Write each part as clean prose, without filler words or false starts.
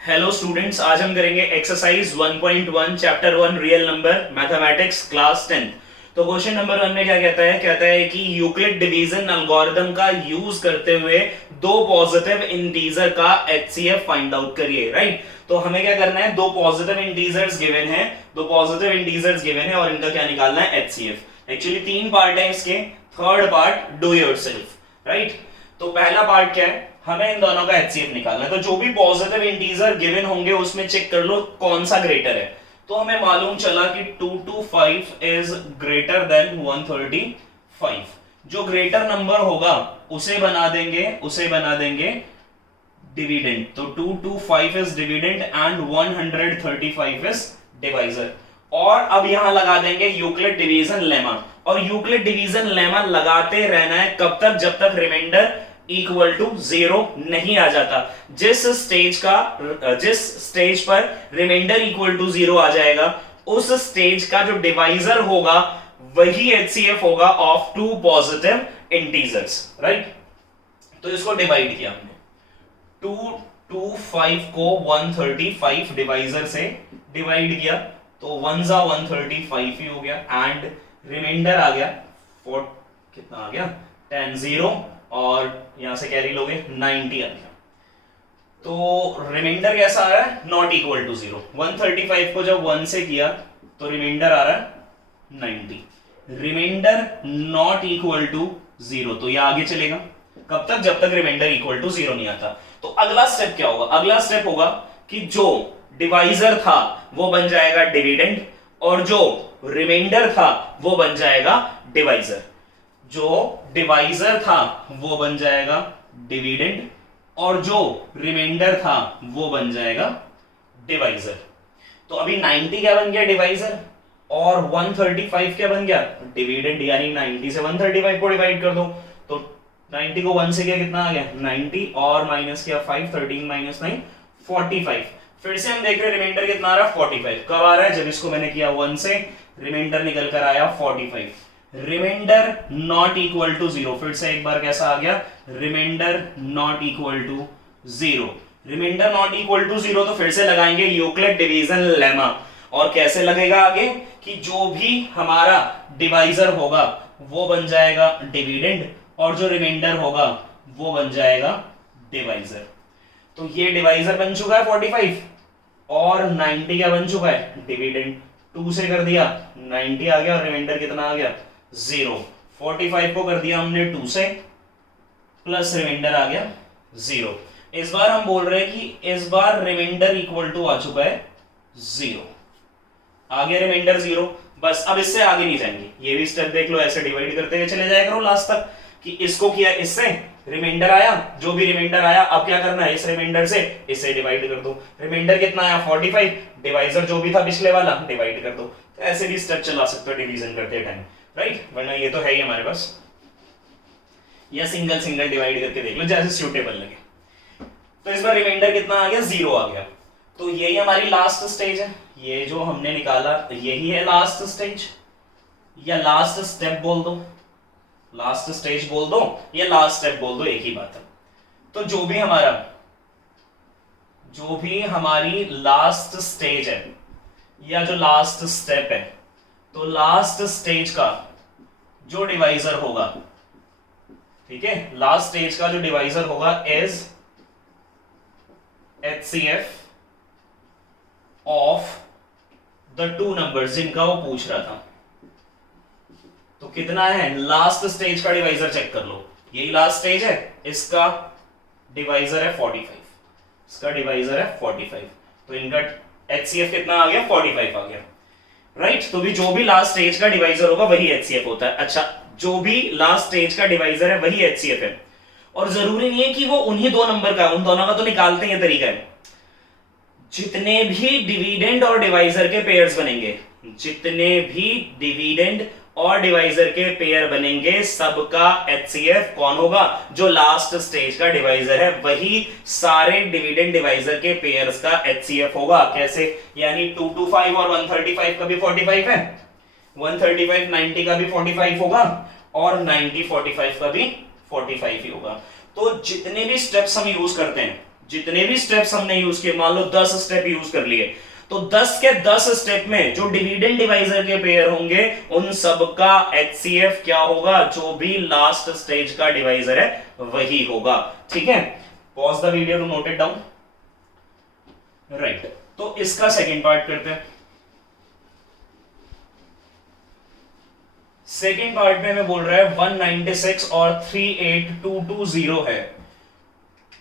Hello students, आज हम करेंगे exercise 1.1 chapter 1 real number mathematics class 10। तो क्वेश्चन नंबर 1 में क्या कहता है कि यूक्लिड डिवीजन एल्गोरिथम का यूज करते हुए दो पॉजिटिव इंटीजर का एचसीएफ फाइंड आउट करिए। राइट, तो हमें क्या करना है, दो पॉजिटिव इंटीजर्स गिवन है और इनका क्या निकालना है, एचसीएफ। एक्चुअली तीन पार्ट है इसके, third part do yourself. Right, तो पहला पार्ट क्या है, हमें इन दोनों का एचसीएफ निकालना है। तो जो भी पॉजिटिव इंटीजर गिवन होंगे उसमें चेक कर लो कौन सा ग्रेटर है। तो हमें मालूम चला कि 225 इज ग्रेटर देन 135। जो ग्रेटर नंबर होगा उसे बना देंगे डिविडेंड। तो 225 is dividend and 135 is divisor. और अब यहां लगा देंगे यूक्लिड डिवीजन लेमा, और यूक्लिड डिवीजन लेमा लगाते रहना है कब तक, जब तक रिमाइंडर इक्वल टू 0 नहीं आ जाता। जिस स्टेज पर रिमाइंडर इक्वल टू 0 आ जाएगा, उस स्टेज का जो डिवाइजर होगा वही एचसीएफ होगा of two positive integers. Right, तो इसको डिवाइड किया हमने, 225 को 135 डिवाइजर से डिवाइड किया तो 1 जा 135 ही हो गया एंड रिमाइंडर आ गया कितना आ गया 10 0 और यहां से कैरी लोगे 90 आ गया। तो रिमाइंडर कैसा आ रहा है, नॉट इक्वल टू 0। 135 को जब 1 से किया तो रिमाइंडर आ रहा है 90। रिमाइंडर नॉट इक्वल टू 0, तो ये आगे चलेगा कब तक, जब तक रिमाइंडर इक्वल टू 0 नहीं आता। तो अगला स्टेप क्या होगा, अगला स्टेप होगा कि जो डिवाइजर था वो बन जाएगा डिविडेंड और जो रिमाइंडर था वो बन जाएगा डिवाइजर। जो डिवाइजर था वो बन जाएगा डिविडेंड और जो रिमाइंडर था वो बन जाएगा डिवाइजर। तो अभी 90 क्या बन गया, डिवाइजर, और 135 क्या बन गया, डिविडेंड। यानी 90 से 135 को डिवाइड कर दो तो 90 को 1 से किया कितना आ गया 90 और माइनस किया 5, 13 माइनस 9 45। फिर से हम देख रहे हैं रिमाइंडर कितना आ रहा है 45। कब आ रहा है, जब इसको मैंने किया 1 से, रिमाइंडर निकल कर आया 45। रिमाइंडर नॉट इक्वल टू 0, फिर से एक बार कैसा आ गया, remainder not equal to 0। Remainder not equal to 0 तो फिर से लगाएंगे यूक्लिड डिवीजन लेमा। और कैसे लगेगा आगे कि जो भी हमारा डिवाइजर होगा वो बन जाएगा डिविडेंड और जो रिमाइंडर होगा वो बन जाएगा डिवाइजर। तो ये डिवाइजर बन चुका है 45 और 90 क्या बन चुका है, डिविडेंड। 2 से कर दिया 90 आ गया और रिमाइंडर कितना आ गया 0। 45 को कर दिया हमने 2 से प्लस रिमाइंडर आ गया 0। इस बार हम बोल रहे हैं कि इस बार रिमाइंडर इक्वल टू आ चुका है 0, आ गया रिमाइंडर 0। बस अब इससे आगे नहीं जाएंगे, ये भी स्टेप देख लो, ऐसे डिवाइड करते हुए चले जाया करो लास्ट तक कि इसको किया इससे, रिमाइंडर आया, जो भी रिमाइंडर आया अब क्या करना है, इस रिमाइंडर से इससे डिवाइड कर दो। रिमाइंडर कितना आया 45, डिवाइजर जो भी था पिछले वाला डिवाइड कर दो। तो ऐसे भी स्टेप चला सकते हो डिवीजन करते टाइम। राइट, वरना ये तो है ही हमारे पास, या सिंगल सिंगल डिवाइड करके देख लो जैसे सूटेबल लगे। तो इस बार रिमाइंडर कितना आ गया 0 आ गया। तो यही हमारी लास्ट स्टेज है, ये जो हमने निकाला यही है लास्ट स्टेज, या लास्ट स्टेप बोल दो, लास्ट स्टेज बोल दो या लास्ट स्टेप बोल दो, एक ही बात है। तो जो भी हमारी लास्ट स्टेज है या जो लास्ट स्टेप है, तो लास्ट स्टेज का जो डिवाइजर होगा, ठीक है, लास्ट स्टेज का जो डिवाइजर होगा is HCF of the two numbers जिनका वो पूछ रहा था। तो कितना है, लास्ट स्टेज का डिवाइजर चेक कर लो, यही लास्ट स्टेज है, इसका डिवाइजर है 45, इसका डिवाइजर है 45। तो इनका एचसीएफ कितना आ गया 45 आ गया। राइट, तो भी जो भी लास्ट स्टेज का डिवाइजर होगा वही एचसीएफ होता है। अच्छा, जो भी लास्ट स्टेज का डिवाइजर है वही एचसीएफ है, और जरूरी नहीं है कि वो उन्हीं दो नंबर का, उन दोनों का तो निकालते हैं तरीका है। जितने भी डिविडेंड और डिवाइजर के पेयर्स बनेंगे, जितने भी डिविडेंड और डिवाइजर के पेयर बनेंगे, सबका एचसीएफ कौन होगा, जो लास्ट स्टेज का डिवाइजर है वही सारे डिविडेंड डिवाइजर के पेयर्स का एचसीएफ होगा। कैसे, यानी 225 और 135 का भी 45 है, 135 90 का भी 45 होगा और 90 45 का भी 45 ही होगा। तो जितने भी स्टेप्स हम यूज करते हैं, जितने भी स्टेप्स हमने यूज किए, मान लो 10 स्टेप यूज कर लिए, तो 10 के 10 स्टेप में जो डिविडेंड डिवाइजर के पेयर होंगे उन सब का HCF क्या होगा, जो भी लास्ट स्टेज का डिवाइजर है वही होगा। ठीक है, pause the video to note it down. Right, तो इसका सेकेंड पार्ट करते हैं। सेकेंड पार्ट में हमें बोल रहा है 196 और 38220 है।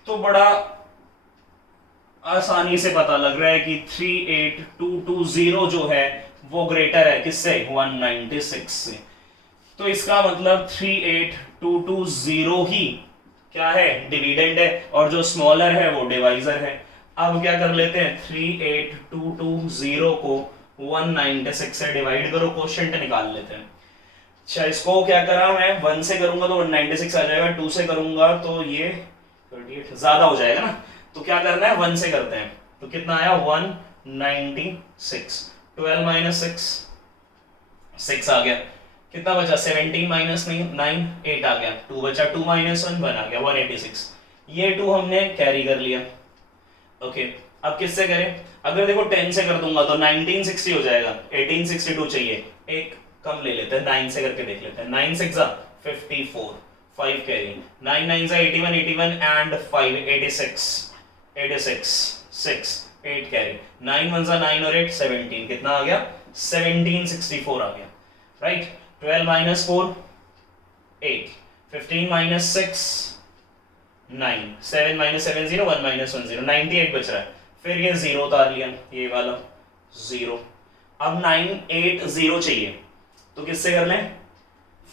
तो बड़ा आसानी से पता लग रहा है कि 38220 जो है वो ग्रेटर है किससे, 196 से। तो इसका मतलब 38220 ही क्या है, डिविडेंड है, और जो स्मॉलर है वो डिवाइजर है। अब क्या कर लेते हैं, 38220 को 196 से डिवाइड करो, क्वोशिएंट निकाल लेते हैं। अच्छा, इसको क्या करा मैं, 1 से करूंगा तो 196 आ जाएगा, 2 से करूंगा तो ये 38 ज्यादा हो जाएगा ना, तो क्या करना है 1 से करते हैं। तो कितना आया 196, 12 माइनस 6 आ गया, कितना बचा 17 माइनस 9 8 आ गया, 2 बचा, 2 माइनस 1 आ गया 186। ये 2 हमने कैरी कर लिया। ओके, अब किससे करें, अगर देखो 10 से कर दूंगा तो 1960 हो जाएगा, 1862 चाहिए, एक कम ले लेते हैं, 9 से करके देख लेते हैं। 9 6 54, 5 कैरी, 9 9 81 81 एंड 5 86 6 8 कैरी, 9 1 9 और 8 17, कितना आ गया 1764 आ गया। Right, 12 minus 4 8, 15 minus 6 9, 7 minus 7 0, 1 minus 1 0, 98 बच रहा है। फिर ये 0 उतार लिया, ये वाला 0। अब 980 चाहिए, तो किससे कर लें,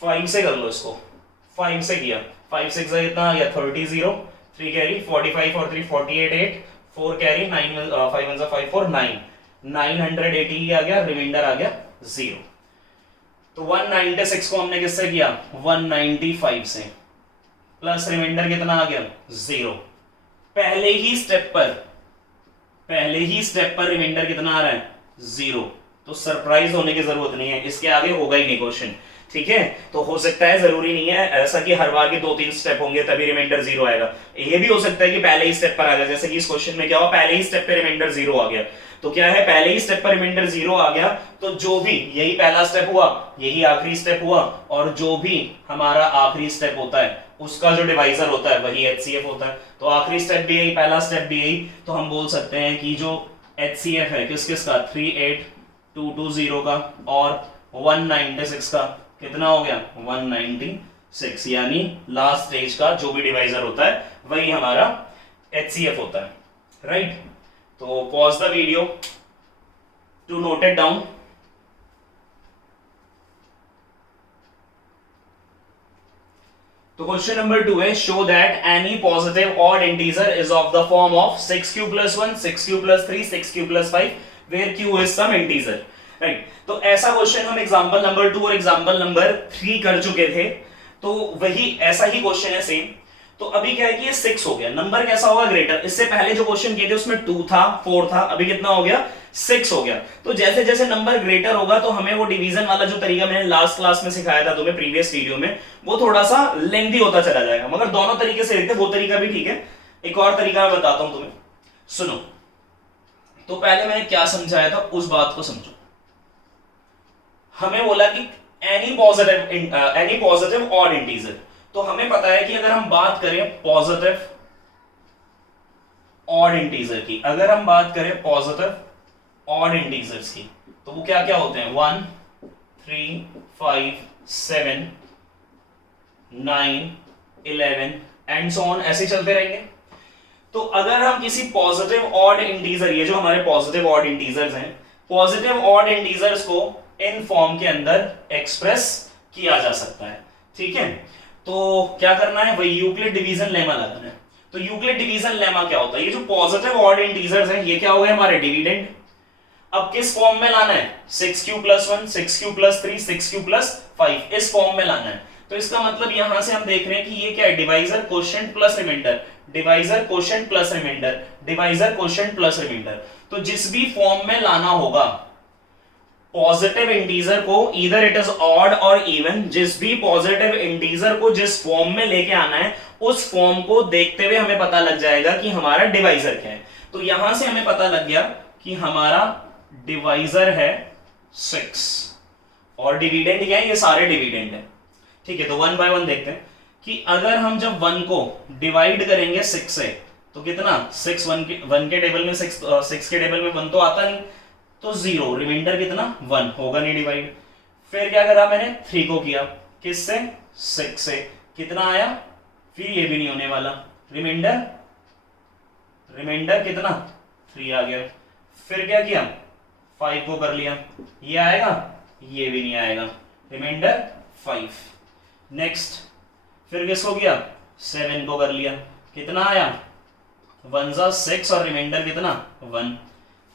5 से कर लो इसको। 5 से किया, 5 6 कितना आ गया 30, 3 कैरी, 45 और 3 48 8, 4 कैरी, 9 5 1 5 4 9, 980 आ गया, रिमाइंडर आ गया 0। तो 196 को हमने किससे किया, 195 से, प्लस रिमाइंडर कितना आ गया 0। पहले ही स्टेप पर रिमाइंडर कितना आ रहा है 0, तो सरप्राइज होने की जरूरत नहीं है, इसके आगे होगा ही नहीं क्वेश्चन। ठीक है, तो हो सकता है, जरूरी नहीं है ऐसा कि हर बार के 2-3 स्टेप होंगे तभी रिमाइंडर 0 आएगा। ये भी हो सकता है कि पहले ही स्टेप पर आ जाए, जैसे कि इस क्वेश्चन में क्या हुआ, पहले ही स्टेप पे रिमाइंडर 0 आ गया। तो क्या है, पहले ही स्टेप पर रिमाइंडर 0 आ गया, तो जो भी यही पहला स्टेप हुआ, यही आखिरी स्टेप हुआ, और जो भी हमारा आखिरी स्टेप होता है उसका जो डिवाइजर होता है वही HCF होता है। तो आखिरी स्टेप भी यही, पहला स्टेप भी यही, तो हम बोल सकते हैं कि जो HCF है किस किस का, 38220 का और 196 का, कितना हो गया 196, यानी लास्ट स्टेज का जो भी डिवाइजर होता है वही हमारा HCF होता है। राइट, तो pause the video to note it down. तो क्वेश्चन नंबर 2 है, show that any positive odd integer is of the form of 6q + 1 6q + 3 6q + 5 where q is some integer. Right, तो ऐसा question हम example number 2 और example number 3 कर चुके थे, तो वही ऐसा ही क्वेश्चन है सेम। तो अभी क्या है कि ये 6 हो गया, नंबर कैसा होगा ग्रेटर, इससे पहले जो क्वेश्चन किए थे उसमें 2 था 4 था, अभी कितना हो गया 6 हो गया। तो जैसे जैसे नंबर ग्रेटर होगा तो हमें वो डिवीजन वाला जो तरीका मैंने लास्ट क्लास में सिखाया था तुम्हें प्रीवियस वीडियो में, वो थोड़ा सा लेंथी होता चला जाएगा, मगर दोनों तरीके से लिखते, वो तरीका भी ठीक है। एक और तरीका मैं बताता हूं तुम्हें, सुनो। तो पहले मैंने क्या समझाया था उस बात को समझो। हमें बोला कि एनी पॉजिटिव ऑड इंटीजर, तो हमें पता है कि अगर हम बात करें पॉजिटिव ऑड इंटीजर की, अगर हम बात करें पॉजिटिव ऑड इंटीजर्स की, तो वो क्या क्या होते हैं 1 3 5 7 9 11 एंड सो ऑन, ऐसे चलते रहेंगे। तो अगर हम किसी पॉजिटिव ऑड इंटीजर, ये जो हमारे पॉजिटिव ऑड इंटीजर्स हैं, पॉजिटिव ऑड इंटीजर्स को इन फॉर्म के अंदर एक्सप्रेस किया जा सकता है। ठीक है, तो क्या करना है, वही यूक्लिड डिवीजन लेमा लगाना है। तो यूक्लिड डिवीजन लेमा क्या होता है, ये जो पॉजिटिव ऑड इंटीजर्स हैं ये क्या हो गए हमारे डिविडेंड। अब किस फॉर्म में लाना है, 6q + 1 6q + 3 6q + 5, इस फॉर्म में लाना है। तो इसका मतलब यहां से हम देख रहे हैं कि ये क्या है, divisor quotient plus remainder, divisor quotient plus remainder, divisor quotient plus remainder. तो जिस भी फॉर्म में लाना होगा पॉजिटिव इंटीजर को ईदर इट इज ऑड और इवन, जिस भी पॉजिटिव इंटीजर को जिस फॉर्म में लेके आना है उस फॉर्म को देखते हुए हमें पता लग जाएगा कि हमारा डिवाइजर क्या है। तो यहां से हमें पता लग गया कि हमारा डिवाइजर है 6 और डिविडेंड क्या है, ये सारे डिविडेंड है। ठीक है, तो 1 बाय 1 देखते हैं कि अगर हम जब 1 को डिवाइड करेंगे 6 से तो कितना, 6 1 के टेबल में 6 के टेबल में 1 तो आता नहीं, तो 0, रिमाइंडर कितना 1, होगा नहीं डिवाइड। फिर क्या करा मैंने, 3 को किया, किससे, 6 से, कितना आया, फिर ये भी नहीं होने वाला, रिमाइंडर कितना 3 आ गया। फिर क्या किया, 5 को कर लिया, ये आएगा, ये भी नहीं आएगा, रिमाइंडर 5। नेक्स्ट फिर किसको किया, 7 को कर लिया, कितना आया, 1 जा 6 और रिमाइंडर कितना 1।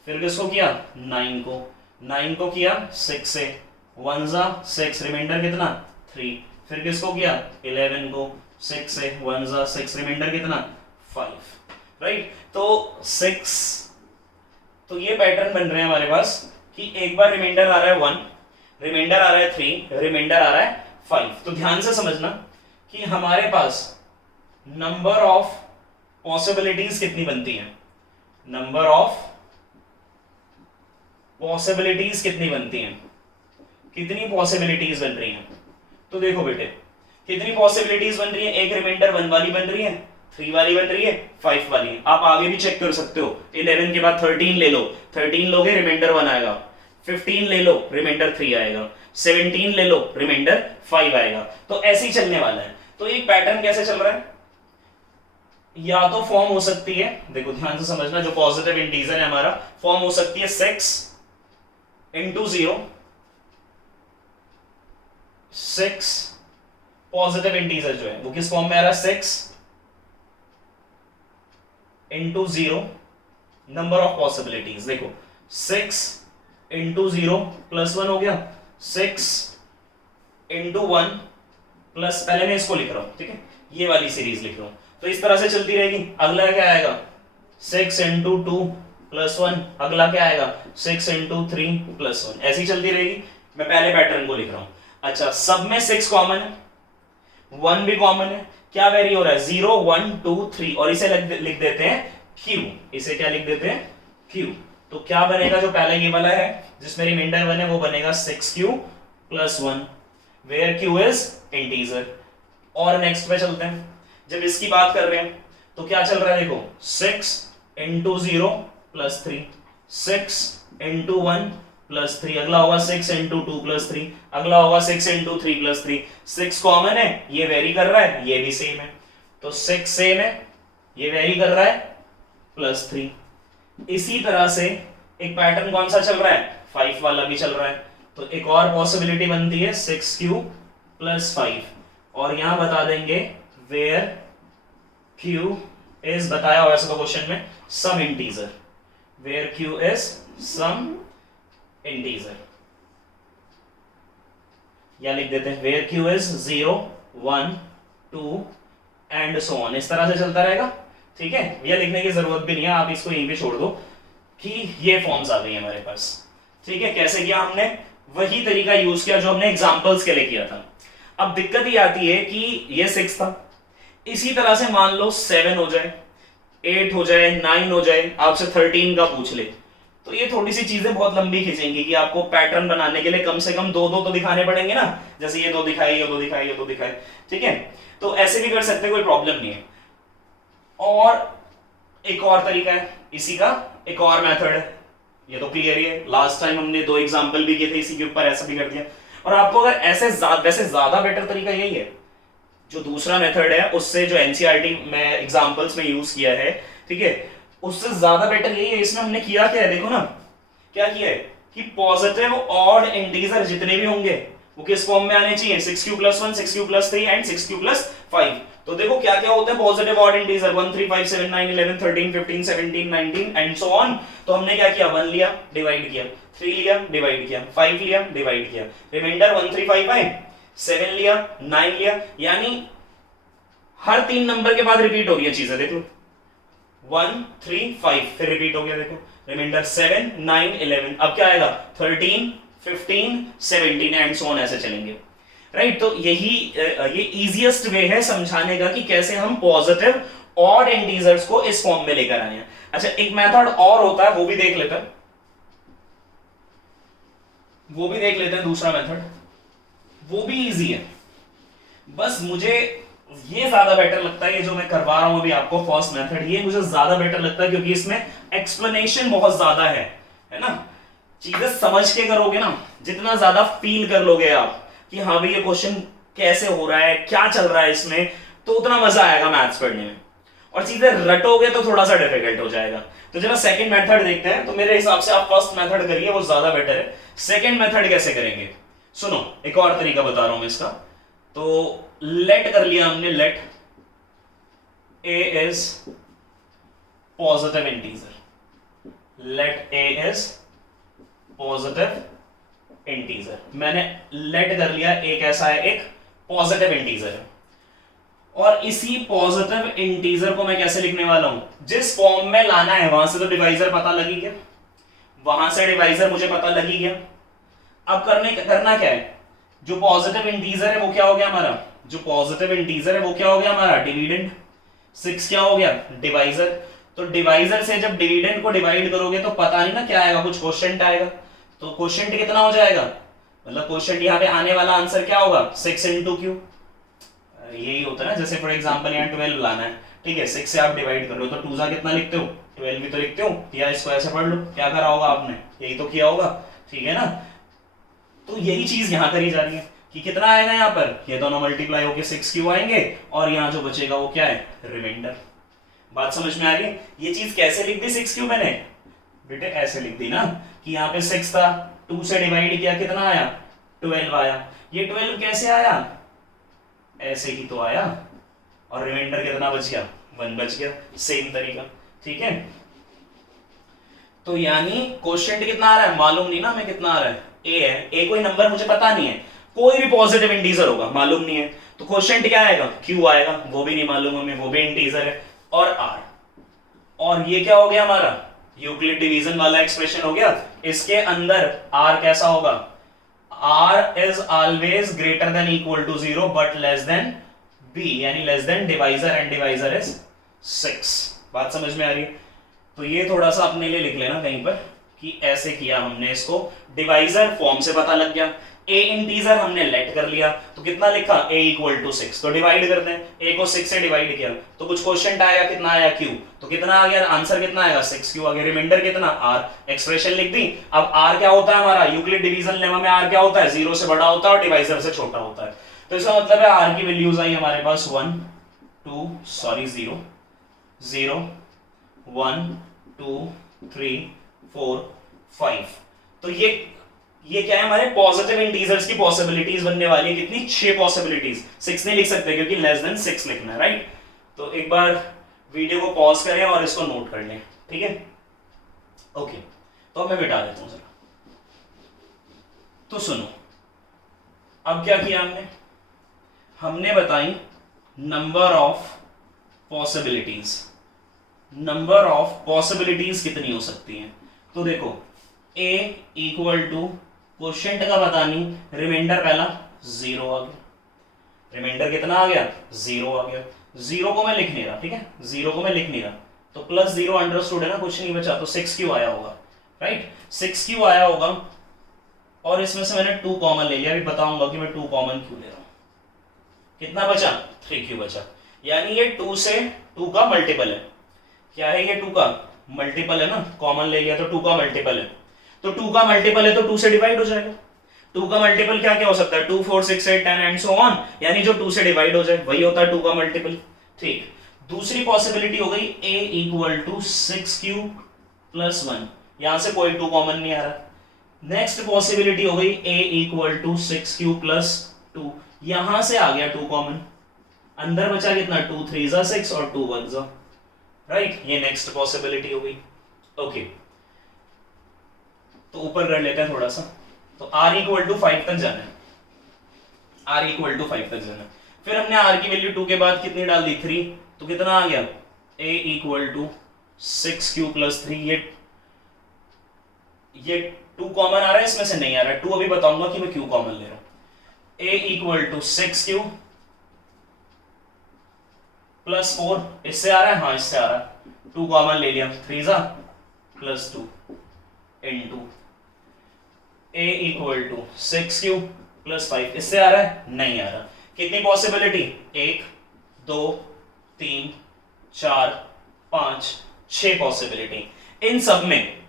फिर किसको किया, 9 को किया 6 से, 1 जा 6, रिमाइंडर कितना 3। फिर किसको किया, 11 को 6 से, 1 जा 6, रिमाइंडर कितना 5। राइट, तो 6, तो ये पैटर्न बन रहे हैं हमारे पास कि एक बार रिमाइंडर आ रहा है 1, रिमाइंडर आ रहा है 3, रिमाइंडर आ रहा है 5। तो ध्यान से समझना कि हमारे पास नंबर ऑफ पॉसिबिलिटीज कितनी बनती हैं, नंबर ऑफ पॉसिबिलिटीज कितनी बनती हैं, कितनी पॉसिबिलिटीज बन रही हैं। तो देखो बेटे कितनी पॉसिबिलिटीज बन रही है, एक रिमाइंडर 1 वाली बन रही है, 3 वाली बन रही है, 5 वाली। आप आगे भी चेक कर सकते हो, 11 के बाद 13 ले लो, 13 लोगे रिमाइंडर 1 आएगा, 15 ले लो रिमाइंडर 3 आएगा, 17 ले लो रिमाइंडर 5 आएगा। तो ऐसे ही चलने वाला है। तो एक पैटर्न कैसे चल रहा है, या तो फॉर्म हो सकती है, देखो ध्यान से समझना, जो पॉजिटिव इंटीजर है हमारा, फॉर्म हो सकती है 6 into 0, 6 पॉजिटिव इंटीजर जो है वो किस फॉर्म में आ रहा है, 6 into 0 नंबर ऑफ पॉसिबिलिटीज। देखो 6 into 0 प्लस 1 हो गया, 6 into 1 प्लस, पहले मैं इसको लिख रहा हूं, ठीक है, ये वाली सीरीज लिख रहा हूं, तो इस तरह से चलती रहेगी। अगला क्या आएगा, 6 into 2 प्लस 1, अगला क्या आएगा, 6 into 3 प्लस 1, ऐसी चलती रहेगी। मैं पहले पैटर्न को लिख रहा हूं। अच्छा, सब में 6 कॉमन है, 1 भी कॉमन है, क्या वेरी हो रहा है, 0 1 2 3, और इसे लिख देते हैं Q, इसे क्या लिख देते हैं Q। तो क्या बनेगा, जो पहले ये वाला है जिसमें रिमाइंडर 1 है वो बनेगा 6Q plus 1, where Q is integer. और नेक्स्ट पे चलते हैं, जब इसकी बात कर रहे हैं तो क्या चल रहा है, देखो 6 into 0 प्लस 3, 6 into 1 प्लस 3, अगला होगा 6 into 2 प्लस 3, अगला होगा 6 into 3 प्लस 3। 6 कॉमन है, ये वेरी कर रहा है, ये भी सेम है, तो 6 सेम है, ये वेरी कर रहा है, प्लस 3। इसी तरह से एक पैटर्न कौन सा चल रहा है, 5 वाला भी चल रहा है। तो एक और पॉसिबिलिटी बनती है 6Q प्लस 5, और यहां बता देंगे वेयर Q इज, बताया हुआ ऐसा तो क्वेश्चन में, some integer, where Q is some integer, या लिख देते हैं where Q is 0 1 2 and so on, इस तरह से चलता रहेगा। ठीक है, यह लिखने की जरूरत भी नहीं है, आप इसको यहीं पे छोड़ दो कि ये फॉर्म्स आ गई है हमारे पास। ठीक है, कैसे किया हमने, वही तरीका यूज किया जो हमने एग्जांपल्स के लिए किया था। अब दिक्कत ये आती है कि ये 6 था, इसी तरह से मान लो 7 हो जाए, 8 हो जाए, 9 हो जाए, आपसे 13 का पूछ ले, तो ये थोड़ी सी चीजें बहुत लंबी खींचेंगी कि आपको पैटर्न बनाने के लिए कम से कम 2-2 तो दिखाने पड़ेंगे ना, जैसे ये 2 दिखाए, ये 2 दिखाए, ये 2 दिखाए। ठीक है, तो ऐसे भी कर सकते, कोई प्रॉब्लम नहीं है। और एक और तरीका है इसी का, एक और मेथड है, ये तो क्लियर ही है, लास्ट टाइम हमने 2 एग्जांपल भी किए थे इसी के ऊपर, ऐसा भी कर दिया। और आपको अगर ऐसे वैसे ज्यादा बेटर तरीका यही है, जो दूसरा मेथड है उससे, जो एनसीईआरटी में एग्जांपल्स में यूज किया है, ठीक है, उससे ज्यादा बेटर यही है। इसमें हमने किया क्या है, देखो ना क्या किया है कि पॉजिटिव ऑड इंटीजर जितने भी होंगे वो किस फॉर्म में आने चाहिए, 6Q plus 1, 6Q plus 3 and 6Q plus 5। तो देखो क्या क्या होते हैं positive odd integer, 1 3 5 7 9 11 13 15 17 19 and so on. तो हमने क्या किया, 1 लिया, डिवाइड किया, 3 लिया, डिवाइड किया, 5 लिया, डिवाइड किया, रिमाइंडर 1 3 5 आए, 7 लिया, 9 लिया, यानी हर 3 नंबर के बाद रिपीट हो गई चीजें, देख लो 1 3 5, फिर रिपीट हो गया, देखो रिमाइंडर 7 9 11, अब क्या आएगा 13 15, 17 एंड सो ऑन ऐसे चलेंगे, राइट। तो यही ये इजीएस्ट वे है समझाने का कि कैसे हम पॉजिटिव ऑड इंटीजर्स को इस फॉर्म में लेकर आए हैं। अच्छा, एक मेथड और होता है, वो भी देख लेते हैं, दूसरा मेथड, वो भी इजी है। बस मुझे ये ज्यादा बेटर लगता है, ये जो मैं करवा रहा हूं अभी आपको फर्स्ट मेथड, ये मुझे ज्यादा बेटर लगता है क्योंकि इसमें एक्सप्लेनेशन बहुत ज्यादा है ना। चीजें समझ के करोगे ना, जितना ज्यादा फील कर लोगे आप कि हाँ भाई ये क्वेश्चन कैसे हो रहा है, क्या चल रहा है इसमें, तो उतना मजा आएगा मैथ्स पढ़ने में। और चीजें रटोगे तो थोड़ा सा डिफिकल्ट हो जाएगा। तो जरा सेकंड मेथड देखते हैं। तो मेरे हिसाब से आप फर्स्ट मेथड करिए, वो ज्यादा बेटर है। सेकंड मेथड कैसे करेंगे, सुनो, एक और तरीका बता रहा हूं मैं इसका। तो लेट कर लिया हमने, late a is positive integer, let a is positive integer। मैंने लेट कर लिया a कैसा है, एक पॉजिटिव इंटीजर है। और इसी पॉजिटिव इंटीजर को मैं कैसे लिखने वाला हूं, जिस फॉर्म में लाना है वहां से तो डिवाइजर पता लगी गया, वहां से डिवाइजर मुझे पता लगी गया। अब करना क्या है, जो पॉजिटिव इंटीजर है वो क्या हो गया हमारा, जो पॉजिटिव इंटीजर है वो क्या हो गया हमारा, डिविडेंड। 6 क्या हो गया, डिवाइजर। तो डिवाइजर से जब डिविडेंड को डिवाइड करोगे तो पता नहीं ना क्या आएगा, कुछ क्वोशिएंट आएगा। तो क्वोशिएंट कितना हो जाएगा, मतलब क्वोशिएंट यहाँ पे आने वाला आंसर क्या होगा, 6 into q। यही होता है ना, जैसे फॉर एग्जांपल यहाँ 12 लाना है, ठीक है, 6 से आप डिवाइड कर लो तो 2 कितना लिखते हो, 12 भी तो लिखते हो, या इसको ऐसे पढ़ लो, क्या करा होगा आपने, यही तो किया होगा, ठीक है ना। तो यही चीज यहाँ करी जा रही है कि कितना आएगा यहाँ पर, ये दोनों मल्टीप्लाई होके 6q आएंगे और यहाँ जो बचेगा वो क्या है, रिमाइंडर। बात समझ में आ गई। ये चीज कैसे लिख दी 6q मैंने, बेटे ऐसे लिख दी ना कि यहाँ पे 6 था, 2 से डिवाइड किया, कितना आया, 12 आया। ये 12 कैसे आया, ऐसे ही तो आया, और रिमाइंडर कितना बच गया, 1 बच गया। सेम तरीका, ठीक है। तो यानी क्वोशिएंट कितना आ रहा है, मालूम नहीं ना हमें कितना आ रहा है, a है, a कोई नंबर मुझे पता नहीं है, कोई भी पॉजिटिव इंटीजर होगा, मालूम नहीं है, तो क्वोशिएंट क्या आएगा, q आएगा, वो भी नहीं मालूम हमें, वो भी इंटीजर है, और r। और ये क्या हो गया हमारा, यूक्लिड डिवीजन वाला एक्सप्रेशन हो गया। इसके अंदर r कैसा होगा, r is always greater than equal to 0 but less than b, यानी less than divisor, and divisor is 6। बात समझ में आ रही है। तो ये थोड़ा सा अपने लिए लिख लेना कहीं पर कि ऐसे किया हमने, इसको डिवाइजर फॉर्म से पता लग गया, a इंटीजर हमने लेट कर लिया, तो कितना लिखा, a इक्वल टू 6। तो डिवाइड करते हैं, a को 6 से डिवाइड किया तो कुछ क्वोशिएंट आएगा, कितना आया, q। तो कितना आ गया, आंसर कितना आएगा, 6q आ गया। रिमाइंडर कितना, r। एक्सप्रेशन लिख दी। अब r क्या होता है हमारा, यूक्लिड डिवीजन लेमा में r क्या होता है, 0 से बड़ा होता है और डिवाइजर से छोटा होता है। तो इसका मतलब है r की वैल्यूज आई हमारे पास 0 0 1 2 3 4 5। तो ये क्या है, हमारे पॉजिटिव इंटीजर्स की पॉसिबिलिटीज बनने वाली है, कितनी, 6 पॉसिबिलिटीज। 6 नहीं लिख सकते क्योंकि लेस देन 6 लिखना है, राइट। तो एक बार वीडियो को पॉज करें और इसको नोट कर लें, ठीक है, ओके। तो अब मैं मिटा देता हूं जरा। तो सुनो, अब क्या किया हमने बताई number of possibilities. Number of possibilities कितनी हो सकती हैं, तो देखो a इक्वल टू क्वोशिएंट का पता नहीं, रिमाइंडर पहला 0 आ गया, रिमाइंडर कितना आ गया, 0 आ गया। 0 को मैं लिख नहीं रहा, ठीक है, 0 को मैं लिख नहीं रहा, तो प्लस 0 अंडरस्टूड है ना, कुछ नहीं बचा, तो 6q आया होगा, राइट, 6q आया होगा। और इसमें से मैंने 2 कॉमन ले लिया, अभी बताऊंगा कि मैं 2 कॉमन क्यों ले रहा हूं। कितना बचा, 3q बचा, यानी ये 2 से 2 का मल्टीपल है। क्या है ये, 2 का मल्टीपल है ना, कॉमन ले लिया तो 2 का मल्टीपल है, तो 2 का मल्टीपल है तो 2 से डिवाइड हो जाएगा। 2 का मल्टीपल क्या क्या हो सकता है, 2 4 6 8 10 एंड सो ऑन, यानी जो 2 से डिवाइड हो जाए वही होता है 2 का मल्टीपल, ठीक। दूसरी पॉसिबिलिटी हो गई a equal to 6q plus 1, यहां से कोई 2 कॉमन नहीं आ रहा। नेक्स्ट पॉसिबिलिटी हो गई a equal to 6q plus 2, यहां से आ गया 2 कॉमन, अंदर बचा कितना, 2 3 6 और 2 1, राइट, ये नेक्स्ट पॉसिबिलिटी हो गई, ओके। तो ऊपर कर लेते हैं थोड़ा सा। तो r इक्वल टू 5 तक जाना है, r इक्वल टू 5 तक जाना है। फिर हमने r की वैल्यू 2 के बाद कितनी डाल दी, 3, तो कितना आ गया, a equal to 6q plus 3, ये ये 2 कॉमन आ रहा है, इसमें से नहीं आ रहा है 2, अभी बताऊंगा कि मैं क्यों कॉमन ले रहा हूं। a equal to 6q plus 4, इससे आ रहा है, हाँ इससे आ रहा है, 2 कॉमन ले लिया, 3 जा plus 2 into a equal to 6q plus 5, इससे आ रहा है, नहीं आ रहा। कितनी पॉसिबिलिटी, 1 2 3 4 5 6 पॉसिबिलिटी। इन सब में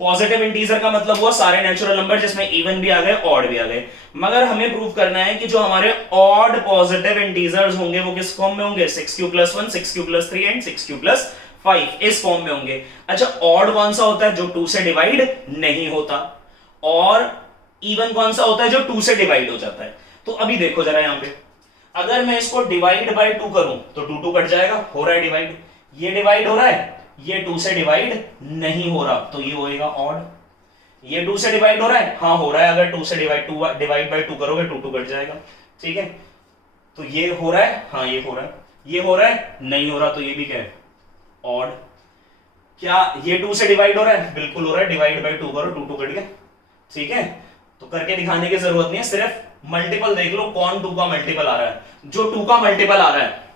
पॉजिटिव इंटीजर का मतलब हुआ सारे नेचुरल नंबर जिसमें इवन भी आ गए ऑड भी आ गए, मगर हमें प्रूव करना है कि जो हमारे ऑड पॉजिटिव इंटीजर्स होंगे वो किस फॉर्म में होंगे, 6q plus 1 6q plus 3 and 6q plus 5, इस फॉर्म में होंगे। अच्छा ऑड कौन सा होता है, जो 2 से डिवाइड नहीं होता, और इवन कौन सा होता है, जो 2 से डिवाइड हो जाता है। तो अभी देखो जरा यहां पे, अगर मैं इसको डिवाइड बाय 2 करूं तो 2 2 कट जाएगा, हो रहा है डिवाइड, ये डिवाइड हो रहा है, ये 2 से डिवाइड नहीं हो रहा, तो ये होएगा ऑड। ये 2 से डिवाइड हो रहा है, हाँ हो रहा है, अगर 2 से डिवाइड बाय 2 करोगे 2 2 कट जाएगा, ठीक है। तो ये हो रहा है, हाँ ये हो रहा है, ये हो रहा है, नहीं हो रहा, तो ये भी क्या है, ऑड। क्या ये 2 से डिवाइड हो रहा है, बिल्कुल हो रहा है, डिवाइड बाय 2 करो, 2 2 कट गया, ठीक है। तो करके दिखाने की जरूरत नहीं है, सिर्फ मल्टीपल देख लो कौन 2 का मल्टीपल आ रहा है। जो 2 का मल्टीपल आ रहा है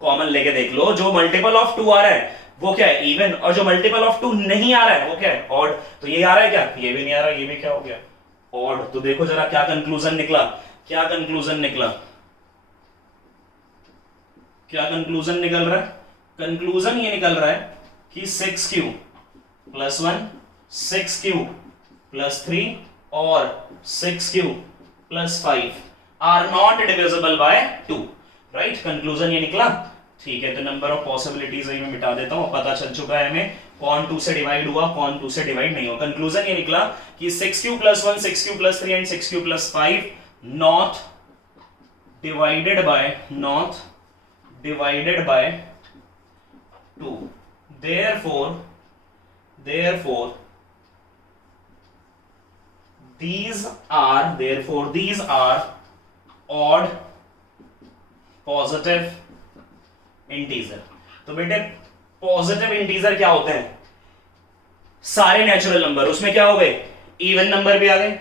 कॉमन लेके देख लो, जो मल्टीपल ऑफ 2 आ रहा है वो क्या है, इवन, और जो मल्टीपल ऑफ 2 नहीं आ रहा है वो क्या है, ऑड। तो ये आ रहा है क्या, ये भी नहीं आ रहा, ये भी क्या हो गया, ऑड। तो देखो जरा क्या कंक्लूजन निकला, क्या कंक्लूजन निकला, क्या कंक्लूजन निकल रहा है, कंक्लूजन ये निकल रहा है कि 6q प्लस 1 6q प्लस 3 और 6q plus 5 are not divisible by 2, right. Conclusion ये निकला, ठीक है। तो नंबर ऑफ पॉसिबिलिटीज मैं मिटा देता हूं, पता चल चुका है हमें कौन 2 से डिवाइड हुआ कौन 2 से डिवाइड नहीं हुआ। कंक्लूजन ये निकला कि 6q plus 1 6q plus 3 and 6q plus 5 not divided by 2, therefore these are odd positive integer. तो बेटे पॉजिटिव इंटीजर क्या होते हैं, सारे नेचुरल नंबर, उसमें क्या हो गए, इवन नंबर भी आ गए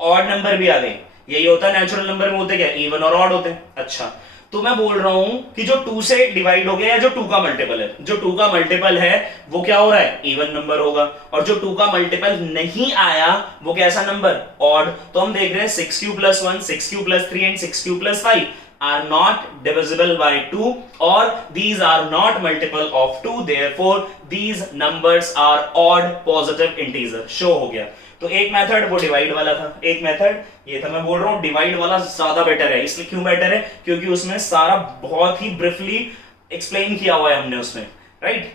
ऑड नंबर भी आ गए। यही होता है नेचुरल नंबर में, होते क्या, इवन और ऑड होते हैं। अच्छा तो मैं बोल रहा हूं कि जो 2 से डिवाइड हो गया या जो 2 का मल्टीपल है, जो 2 का मल्टीपल है वो क्या हो रहा है, इवन नंबर होगा, और जो 2 का मल्टीपल नहीं आया वो कैसा नंबर, ऑड। तो हम देख रहे हैं 6q plus 1 6q plus 3 and 6q plus 5 are not divisible by 2 or these are not multiple of 2, therefore these numbers are odd positive integer। Show हो गया। तो एक मेथड वो डिवाइड वाला था, एक मेथड ये था। मैं बोल रहा हूं डिवाइड वाला ज्यादा बेटर है, इसलिए क्यों बेटर है, क्योंकि उसमें सारा बहुत ही ब्रीफली एक्सप्लेन किया हुआ है हमने उसमें, राइट।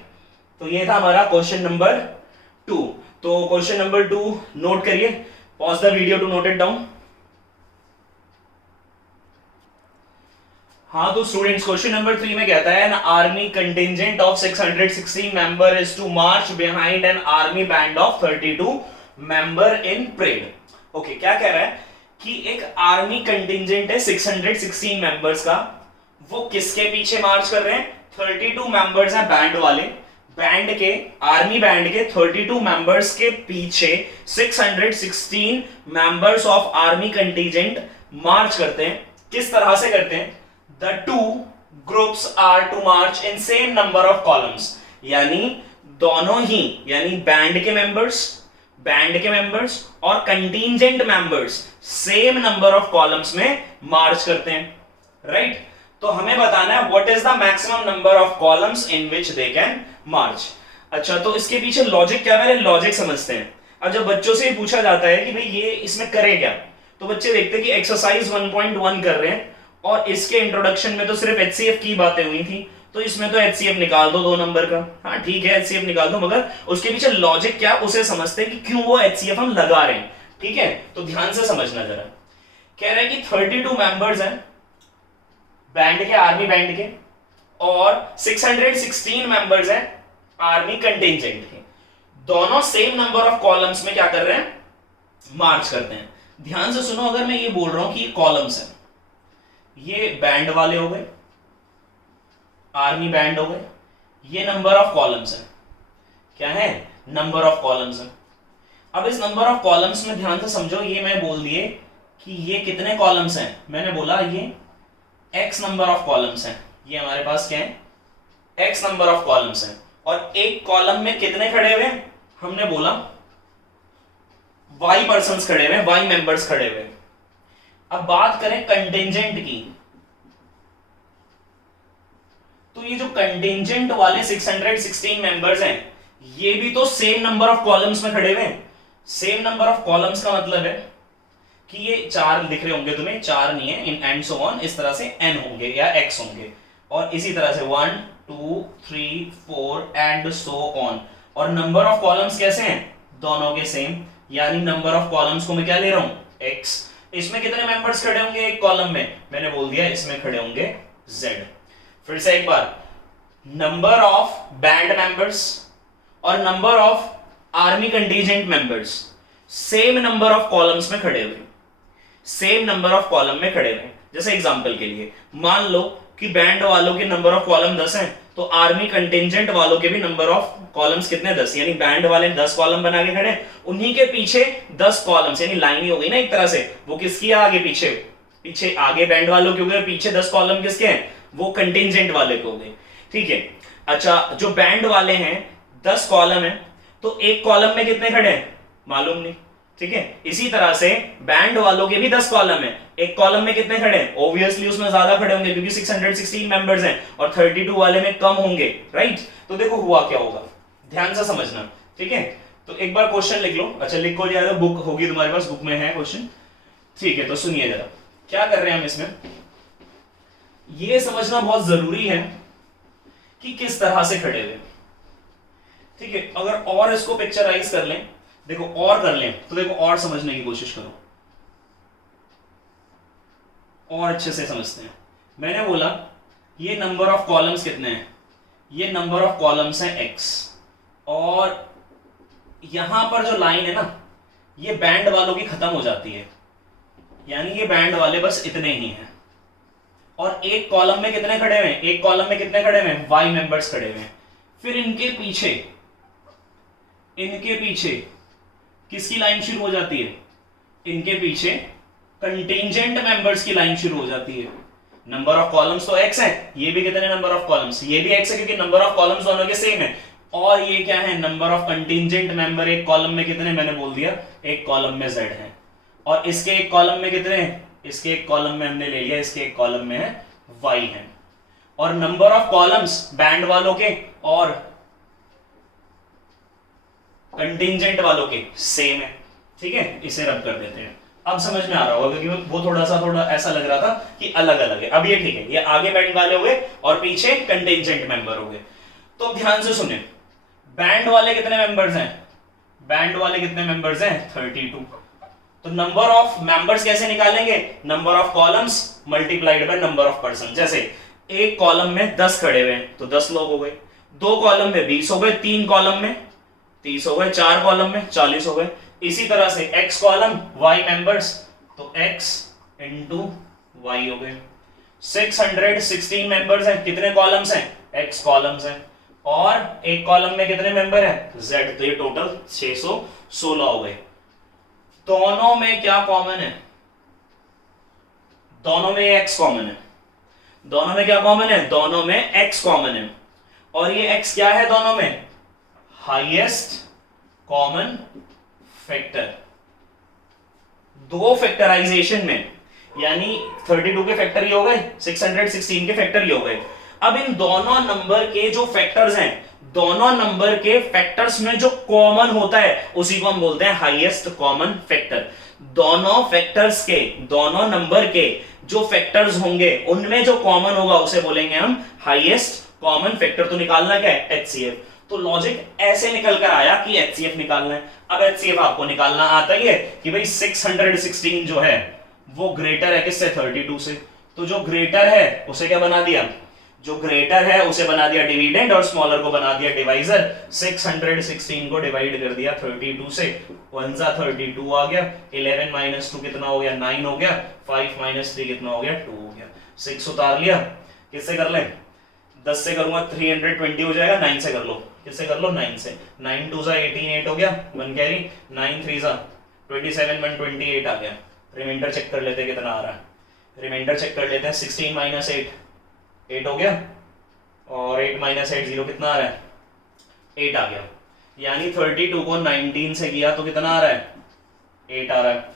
तो ये था हमारा क्वेश्चन नंबर 2। तो क्वेश्चन नंबर 2 नोट करिए, pause the video to note it down. हाँ तो स्टूडेंट्स क्वेश्चन नंबर 3 में कहता है an army contingent of 616 member is to march behind an army band of 32 member in parade. Okay क्या कह रहा है कि एक आर्मी कंटिंजेंट है 616 मेंबर्स का, वो किसके पीछे मार्च कर रहे हैं, 32 मेंबर्स हैं बैंड वाले, बैंड के, आर्मी बैंड के 32 मेंबर्स के पीछे 616 मेंबर्स ऑफ आर्मी कंटिंजेंट मार्च करते हैं। किस तरह से करते हैं, The two groups are to march in same number of columns, यानी दोनों ही, यानी बैंड के मेंबर्स और contingent members same number of columns में मार्च करते हैं, राइट। तो हमें बताना है what is the maximum number of columns in which they can march. अच्छा तो इसके पीछे लॉजिक क्या है, लॉजिक समझते हैं। अब जब बच्चों से पूछा जाता है कि भाई ये इसमें करें क्या, तो बच्चे देखते हैं कि एक्सरसाइज 1.1 कर रहे हैं और इसके इंट्रोडक्शन में तो सिर्फ HCF की बातें हुई थी, तो इसमें तो HCF निकाल दो 2 नंबर का, हाँ ठीक है HCF निकाल दो, मगर उसके पीछे लॉजिक क्या उसे समझते हैं कि क्यों वो HCF हम लगा रहे हैं, ठीक है। तो ध्यान से समझना जरा, कह रहे हैं कि 32 मेंबर्स हैं बैंड के, आर्मी बैंड के, और 616 मेंबर्स हैं आर्मी कंटिंजेंट के, दोनों सेम नंबर ऑफ कॉलम्स में क्या कर रहे हैं, मार्च करते हैं। ध्यान से सुनो, अगर मैं ये बोल रहा हूं कि कॉलम्स है, ये बैंड वाले हो गए, आर्मी बैंड हो गए, ये नंबर ऑफ कॉलम्स है, क्या है, नंबर ऑफ कॉलम्स है। अब इस नंबर ऑफ कॉलम्स में ध्यान से समझो, ये मैं बोल दिए कि ये कितने कॉलम्स हैं, मैंने बोला ये x नंबर ऑफ कॉलम्स हैं, ये हमारे पास क्या है x नंबर ऑफ कॉलम्स हैं, और एक कॉलम में कितने खड़े हुए हैं, हमने बोला y पर्सन्स खड़े हुए, y मेंबर्स खड़े हुए। अब बात करें कंटिंजेंट की, तो ये जो कंटिंजेंट वाले 616 मेंबर्स हैं, ये भी तो सेम नंबर ऑफ कॉलम्स में खड़े हुए हैं। सेम नंबर ऑफ कॉलम्स का मतलब है कि ये 4 दिख रहे होंगे तुम्हें, 4 नहीं है, इन एंड सो ऑन, इस तरह से n होंगे या x होंगे, और इसी तरह से 1 2 3 4 एंड सो ऑन। और नंबर ऑफ कॉलम्स कैसे हैं, दोनों के सेम, यानी नंबर ऑफ कॉलम्स को मैं क्या ले रहा हूं x। इसमें कितने मेंबर्स खड़े होंगे एक कॉलम में, मैंने बोल दिया इसमें खड़े होंगे z। फिर से एक बार, नंबर ऑफ बैंड मेंबर्स और number of army contingent members same number of columns में खड़े हुए, सेम नंबर ऑफ कॉलम में खड़े हुए। जैसे एग्जांपल के लिए मान लो कि बैंड वालों के नंबर ऑफ कॉलम 10 हैं, तो आर्मी कंटिंजेंट वालों के भी नंबर ऑफ कॉलम्स कितने 10, यानी बैंड वाले 10 कॉलम बना के खड़े, उन्हीं के पीछे 10 कॉलम्स, यानी लाइन ही हो गई ना एक तरह से, वो किसकी है आगे पीछे, पीछे आगे बैंड वालों के हो गए, पीछे 10 कॉलम किसके हैं, वो कंटिंजेंट वाले को हो गए। ठीक है, अच्छा जो बैंड वाले हैं 10 कॉलम है, तो एक कॉलम में कितने खड़े हैं मालूम नहीं। ठीक है, इसी तरह से बैंड वालों के भी 10 कॉलम है, एक कॉलम में कितने खड़े हैं, ऑब्वियसली उसमें ज्यादा खड़े होंगे क्योंकि 616 मेंबर्स हैं, और 32 वाले में कम होंगे, राइट। तो देखो हुआ क्या होगा, ध्यान से समझना। ठीक है, तो एक बार क्वेश्चन लिख लो, अच्छा लिख को जाएगा, बुक होगी तुम्हारे पास, बुक में है क्वेश्चन। ठीक है, तो सुनिए जरा क्या कर रहे हैं हम इसमें, ये समझना बहुत जरूरी है कि किस तरह से खड़े हुए। ठीक है, अगर और इसको पिक्चराइज कर लें, देखो और कर लें, तो देखो और समझने की कोशिश करो, और अच्छे से समझते हैं। मैंने बोला ये नंबर ऑफ कॉलम्स कितने हैं, ये नंबर ऑफ कॉलम्स हैं x, और यहां पर जो लाइन है ना, ये बैंड वालों की खत्म हो जाती है, यानी ये बैंड वाले बस इतने ही हैं। और एक कॉलम में कितने खड़े हुए हैं, एक कॉलम में कितने खड़े हुए हैं, y मेंबर्स खड़े हुए हैं। फिर इनके पीछे किसकी लाइन शुरू हो जाती है, इनके पीछे कंटिंजेंट मेंबर्स की लाइन शुरू हो जाती है। नंबर ऑफ कॉलम्स तो x है, ये भी कितने नंबर ऑफ कॉलम्स, ये भी x है क्योंकि नंबर ऑफ कॉलम्स दोनों के सेम है। और ये क्या है, नंबर ऑफ कंटिंजेंट मेंबर, एक कॉलम में कितने, मैंने बोल दिया एक कॉलम में z है, और इसके एक कॉलम में कितने हैं, इसके एक कॉलम में हमने ले लिया, इसके एक कॉलम में है y है। और नंबर ऑफ कॉलम्स बैंड वालों के और कंटिंजेंट वालों के सेम है। ठीक है, इसे रब कर देते हैं, अब समझ में आ रहा होगा क्योंकि वो थोड़ा ऐसा लग रहा था कि अलग अलग है। अब ये ठीक है, ये आगे बैंड वाले हो गए और पीछे कंटिंजेंट मेंबर हो गए। तो ध्यान से सुने, बैंड वाले कितने मेंबर्स हैं, बैंड वाले कितने मेंबर्स हैं 32। तो नंबर ऑफ मेंबर्स कैसे निकालेंगे, number of columns multiplied by number of person. जैसे एक कॉलम में 10 खड़े हुए हैं तो 10 लोग हो गए, 2 कॉलम में 20 हो गए, 3 कॉलम में 30 हो गए, 4 कॉलम में 40 हो गए। इसी तरह से x कॉलम y मेंबर्स, तो x इंटू y हो गए। 616 मेंबर्स हैं, कितने कॉलम्स हैं, x कॉलम्स हैं, और एक कॉलम में कितने मेंबर हैं z, तो ये टोटल 616 हो गए। दोनों में क्या कॉमन है, दोनों में x कॉमन है, दोनों में क्या कॉमन है, दोनों में x कॉमन है। और ये x क्या है दोनों में, हाईएस्ट कॉमन फैक्टर। दो फैक्टराइजेशन में, यानी 32 के फैक्टर ही हो गए, 616 के फैक्टर ही हो गए। अब इन दोनों नंबर के जो फैक्टर्स हैं, दोनों नंबर के फैक्टर्स में जो कॉमन होता है उसी को हम बोलते हैं हाईएस्ट कॉमन फैक्टर। दोनों फैक्टर्स के, दोनों नंबर के जो फैक्टर्स होंगे उनमें जो कॉमन होगा उसे बोलेंगे हम हाईएस्ट कॉमन फैक्टर। तो निकालना क्या है, एचसीएफ। तो लॉजिक ऐसे निकल कर आया कि एचसीएफ निकालना है। अब एचसीएफ आपको निकालना आता ही है कि भाई 616 जो है वो ग्रेटर है किससे, 32 से। तो जो ग्रेटर है उसे क्या बना दिया, जो ग्रेटर है उसे बना दिया डिविडेंड और स्मॉलर को बना दिया डिवाइजर। 616 को डिवाइड कर दिया 32 से, 1 सा 32 आ गया, 11 माइनस 2 कितना हो गया, 9 हो गया, 5 माइनस 3 कितना हो गया, 2 हो गया। 6 उतार लिया, किससे कर लें, 10 से करूंगा 320 हो जाएगा, 9 से कर लो किससे कर लो 9 से, 9 2 जा 18 8 हो गया, 1 कैरी, 9 3 जा 27 1 28 आ गया। रिमाइंडर चेक कर लेते हैं कितना आ रहा है, रिमाइंडर चेक कर लेते हैं 16 माइनस 8 हो गया, और 8 माइनस 8 0 कितना आ रहा है 8 आ गया। यानी 32 को 19 से किया तो कितना आ रहा है 8 आ रहा है।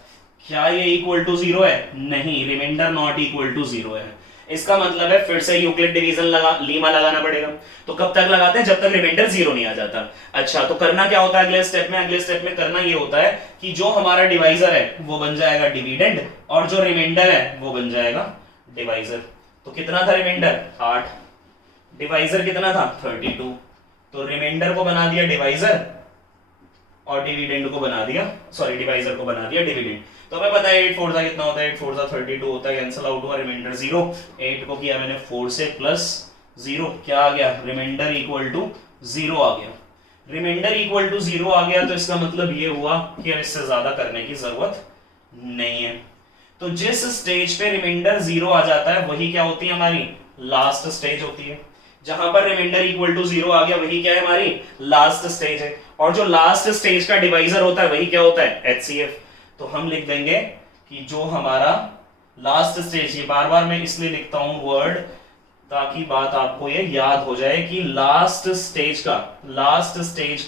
क्या ये इक्वल टू 0 है? नहीं, रिमाइंडर नॉट इक्वल टू 0 है। इसका मतलब है फिर से यूक्लिड डिवीजन लीमा लगाना पड़ेगा। तो कब तक लगाते हैं? जब तक रिमाइंडर 0 नहीं आ जाता। अच्छा, तो करना क्या होता है अगले स्टेप में? अगले स्टेप में करना ये होता है कि जो हमारा डिवाइजर है वो बन जाएगा डिविडेंड, और जो रिमाइंडर है वो बन जाएगा डिवाइजर। तो कितना था रिमाइंडर 8, डिवाइजर कितना था 32, तो रिमाइंडर को बना दिया डिवाइजर और डिविडेंड को बना दिया, सॉरी डिवाइजर को बना दिया डिविडेंड। तो हमें पता है 8 4 कितना होता है, 8 4 32 होता है, कैंसिल आउट हुआ, रिमाइंडर 0। 8 को किया मैंने 4 से प्लस 0, क्या आ गया रिमाइंडर इक्वल टू 0 आ गया। रिमाइंडर इक्वल टू 0 आ गया तो इसका मतलब ये हुआ कि इससे ज्यादा करने की जरूरत नहीं है। तो जिस स्टेज पे रिमाइंडर 0 आ जाता है वही क्या होती है हमारी लास्ट स्टेज होती है। जहां पर रिमाइंडर इक्वल टू 0 आ गया वही क्या है हमारी लास्ट स्टेज है, और जो लास्ट स्टेज का डिवाइजर होता है वही क्या होता है HCF। तो हम लिख देंगे कि जो हमारा लास्ट स्टेज, ये बार बार मैं इसलिए लिखता हूं वर्ड ताकि बात आपको ये याद हो जाए कि लास्ट स्टेज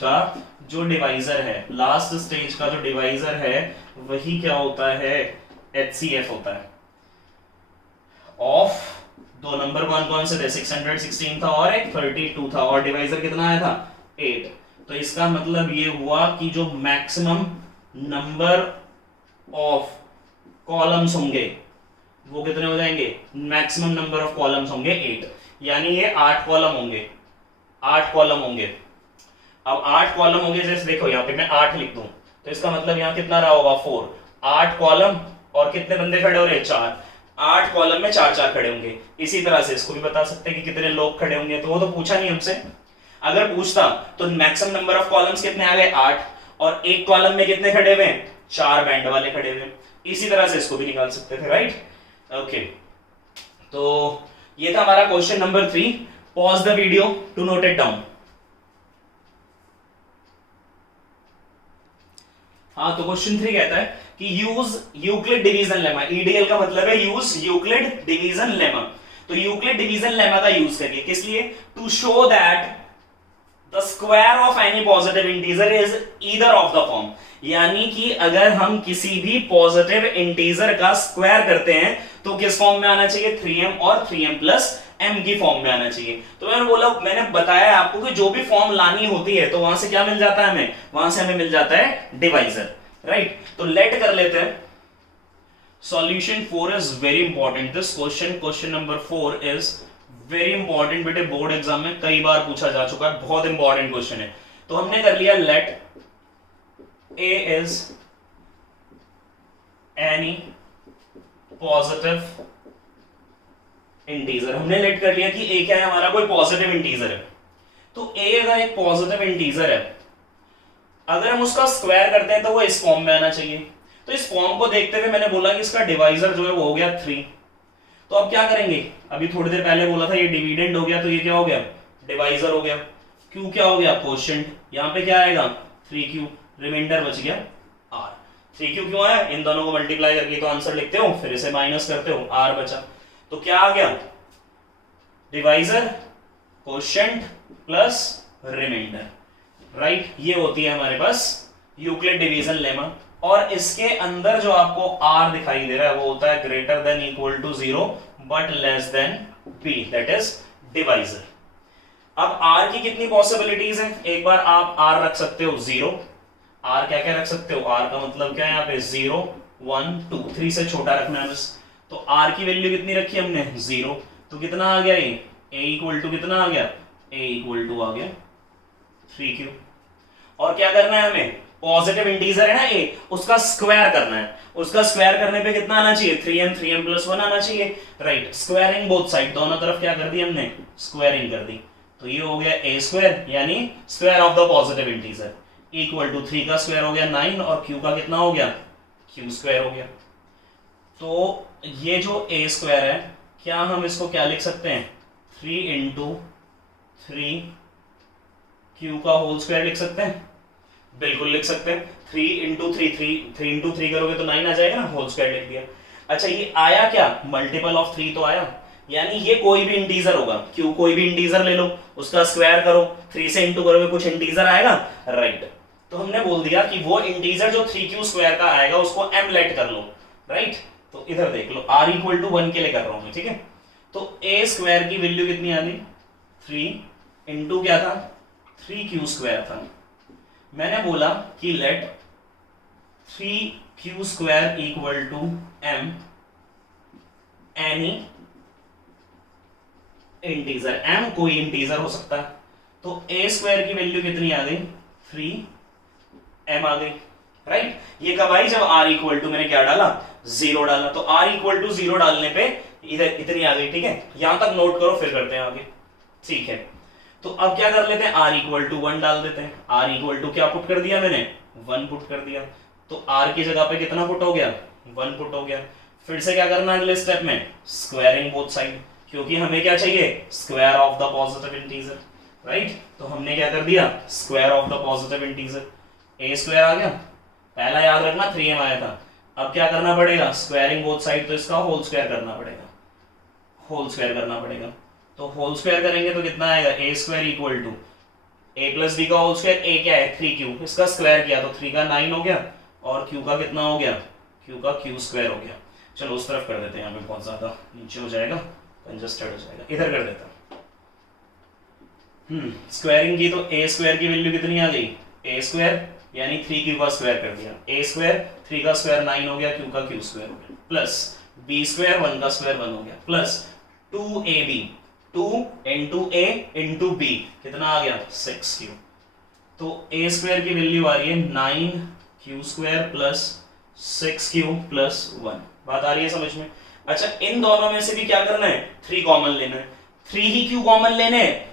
का जो डिवाइजर है, लास्ट स्टेज का जो डिवाइजर है वही क्या होता है HCF होता है। ऑफ दो नंबर कौन कौन से थे, 616 था और एक 32 था, और डिवाइजर कितना आया था 8। तो इसका मतलब ये हुआ कि जो मैक्सिमम नंबर ऑफ कॉलम्स होंगे वो कितने हो जाएंगे, मैक्सिमम नंबर ऑफ कॉलम्स होंगे 8, यानी ये 8 कॉलम होंगे, 8 कॉलम होंगे। अब 8 कॉलम होंगे, जैसे देखो यहाँ पे मैं 8 लिख दूं तो इसका मतलब यहाँ कितना रहा होगा 4, 8 कॉलम और कितने बंदे खड़े हो रहे हैं 4, 8 कॉलम में 4 4 खड़े होंगे। इसी तरह से इसको भी बता सकते हैं कि कितने लोग खड़े होंगे, तो वो तो पूछा नहीं हमसे। अगर पूछता तो मैक्सिमम नंबर ऑफ कॉलम्स कितने आ गए 8, और एक कॉलम में कितने खड़े हुए 4 बैंड वाले खड़े हुए। इसी तरह से इसको भी निकाल सकते थे, राइट। ओके, तो ये था हमारा question number 3। Pause the video to note it down. हाँ, तो क्वेश्चन 3 कहता है कि use Euclid division lemma. EDL का मतलब है यूज यूक्लिड डिवीजन लेमा। तो यूक्लिड डिवीजन लेमा का यूज करिए किस लिए? To show that the square of any positive integer is either of the form. यानी कि अगर हम किसी भी पॉजिटिव इंटीजर का स्क्वायर करते हैं तो किस फॉर्म में आना चाहिए, 3m और 3m प्लस m की फॉर्म में आना चाहिए। तो मैंने बताया आपको कि जो भी फॉर्म लानी होती है तो वहां से क्या मिल जाता है हमें, वहां से हमें मिल जाता है डिवाइजर, राइट। तो लेट कर लेते हैं। Solution 4 is very important. This question number 4 is very important बेटे, बोर्ड एग्जाम में कई बार पूछा जा चुका है, बहुत इंपॉर्टेंट क्वेश्चन है। तो हमने कर लिया let A is any positive integer. हमने लेट कर लिया कि A क्या है हमारा, कोई पॉजिटिव इंटीजर है। तो A अगर एक पॉजिटिव इंटीजर है, अगर हम उसका स्क्वायर करते हैं तो वो इस फॉर्म में आना चाहिए। तो इस फॉर्म को देखते हुए मैंने बोला कि इसका डिवाइजर जो है वो हो गया 3। तो अब क्या करेंगे, अभी थोड़ी देर पहले बोला था ये डिविडेंड हो गया, तो ये क्या हो गया डिवाइजर हो गया। Q क्या हो गया क्वोशिएंट, यहाँ पे क्या आएगा 3Q, रिमाइंडर बच गया R। 3Q क्यों आया, इन दोनों को मल्टीप्लाई करके तो आंसर लिखते हो, फिर इसे माइनस करते हो, R बचा। तो क्या आ गया divisor quotient plus remainder, right. ये होती है हमारे पास यूक्लिड डिवीजन लेमा। और इसके अंदर जो आपको R दिखाई दे रहा है वो होता है greater than equal to 0 but less than B, that is divisor. अब R की कितनी पॉसिबिलिटीज हैं, एक बार आप R रख सकते हो 0। R क्या क्या रख सकते हो, R का मतलब क्या है यहाँ पे 0 1 2 3 से छोटा रखना है बस। तो R की वैल्यू कितनी रखी हमने 0, तो कितना आ गया ये A इक्वल टू कितना आ गया, A इक्वल टू आ गया 3Q। और क्या करना है हमें, पॉजिटिव इंटीजर है ना A, उसका स्क्वायर करना है। उसका स्क्वायर करने पे कितना आना चाहिए 3m प्लस 1 आना चाहिए, राइट। स्क्वायरिंग बोथ साइड, दोनों तरफ क्या कर दी हमने स्क्वायरिंग कर दी। तो ये हो गया A स्क्वायर यानी square of the positive integer equal to 3 का स्क्वायर हो गया 9 और Q का कितना हो गया Q स्क्वायर हो गया। तो ये जो A स्क्वायर है, क्या हम इसको क्या लिख सकते हैं 3 इंटू 3 क्यू का होल स्क्वायर लिख सकते हैं, बिल्कुल लिख सकते हैं। 3 इंटू 3 3 इंटू 3 करोगे तो 9 आ जाएगा ना, होल स्क्वायर लिख दिया। अच्छा ये आया क्या, मल्टीपल ऑफ 3 तो आया, यानी ये कोई भी इंटीजर होगा, क्यू कोई भी इंटीजर ले लो, उसका स्क्वायर करो, 3 से इंटू करोगे कुछ इंटीजर आएगा, राइट। तो हमने बोल दिया कि वो इंटीजर जो 3q स्क्वायर का आएगा उसको m लेट कर लो, राइट। तो इधर देख लो r इक्वल टू 1 के लिए कर रहा हूं मैं, ठीक है। तो a स्क्वायर की वैल्यू कितनी आ गई, 3 इंटू क्या था, 3q स्क्वायर था। मैंने बोला कि let 3q square equal to m any integer, m कोई इंटीजर हो सकता है। तो a स्क्वायर की वैल्यू कितनी आ गई, 3m आ गई, राइट। ये कब आई, जब r इक्वल टू मैंने क्या डाला, 0 डाला। तो r इक्वल टू 0 डालने पे इधर इतनी आ गई, ठीक है। यहां तक नोट करो, फिर करते हैं आगे, ठीक है। तो अब क्या कर लेते हैं, r इक्वल टू 1 डाल देते हैं। r इक्वल टू क्या पुट कर दिया मैंने, 1 पुट कर दिया। तो r की जगह पे कितना पुट हो गया, 1 पुट हो गया। फिर से क्या करना अगले स्टेप में, स्क्वायरिंग बोथ साइड, क्योंकि हमें क्या चाहिए, square of the positive integer, right. तो हमने क्या कर दिया, square of the positive integer, a square आ गया, पहला याद रखना 3m आया था। अब क्या करना पड़ेगा, स्क्वायरिंग बोथ साइड, तो इसका होल स्क्वायर करना पड़ेगा, होल स्क्वायर करना पड़ेगा। तो होल स्क्वायर करेंगे तो कितना आएगा, a square equal to a plus b का होल स्क्वायर, a क्या है 3q, इसका स्क्वायर किया तो 3 का 9 हो गया, और q का कितना हो गया, q का q स्क्वायर हो गया। चलो उस तरफ कर देते हैं, यहाँ पे बहुत ज्यादा नीचे हो जाएगा, कंजस्टेड हो जाएगा, इधर कर देता हूँ। स्क्वायरिंग की तो a स्क्वायर की वैल्यू कितनी आ गई, a स्क्वायर यानी 3q का स्क्वायर कर दिया, a स्क्वायर 3 का स्क्वायर 9 हो गया, q का q स्क्वायर हो गया, प्लस b स्क्वायर 1 का स्क्वायर 1 हो गया, plus 2ab, 2 into a into b कितना आ गया, 6q। तो a स्क्वायर की वैल्यू आ रही है 9q square plus 6q plus 1। बात आ रही है समझ में। अच्छा इन दोनों में से भी क्या करना है, 3 कॉमन लेना है, 3 ही क्यों कॉमन लेने हैं,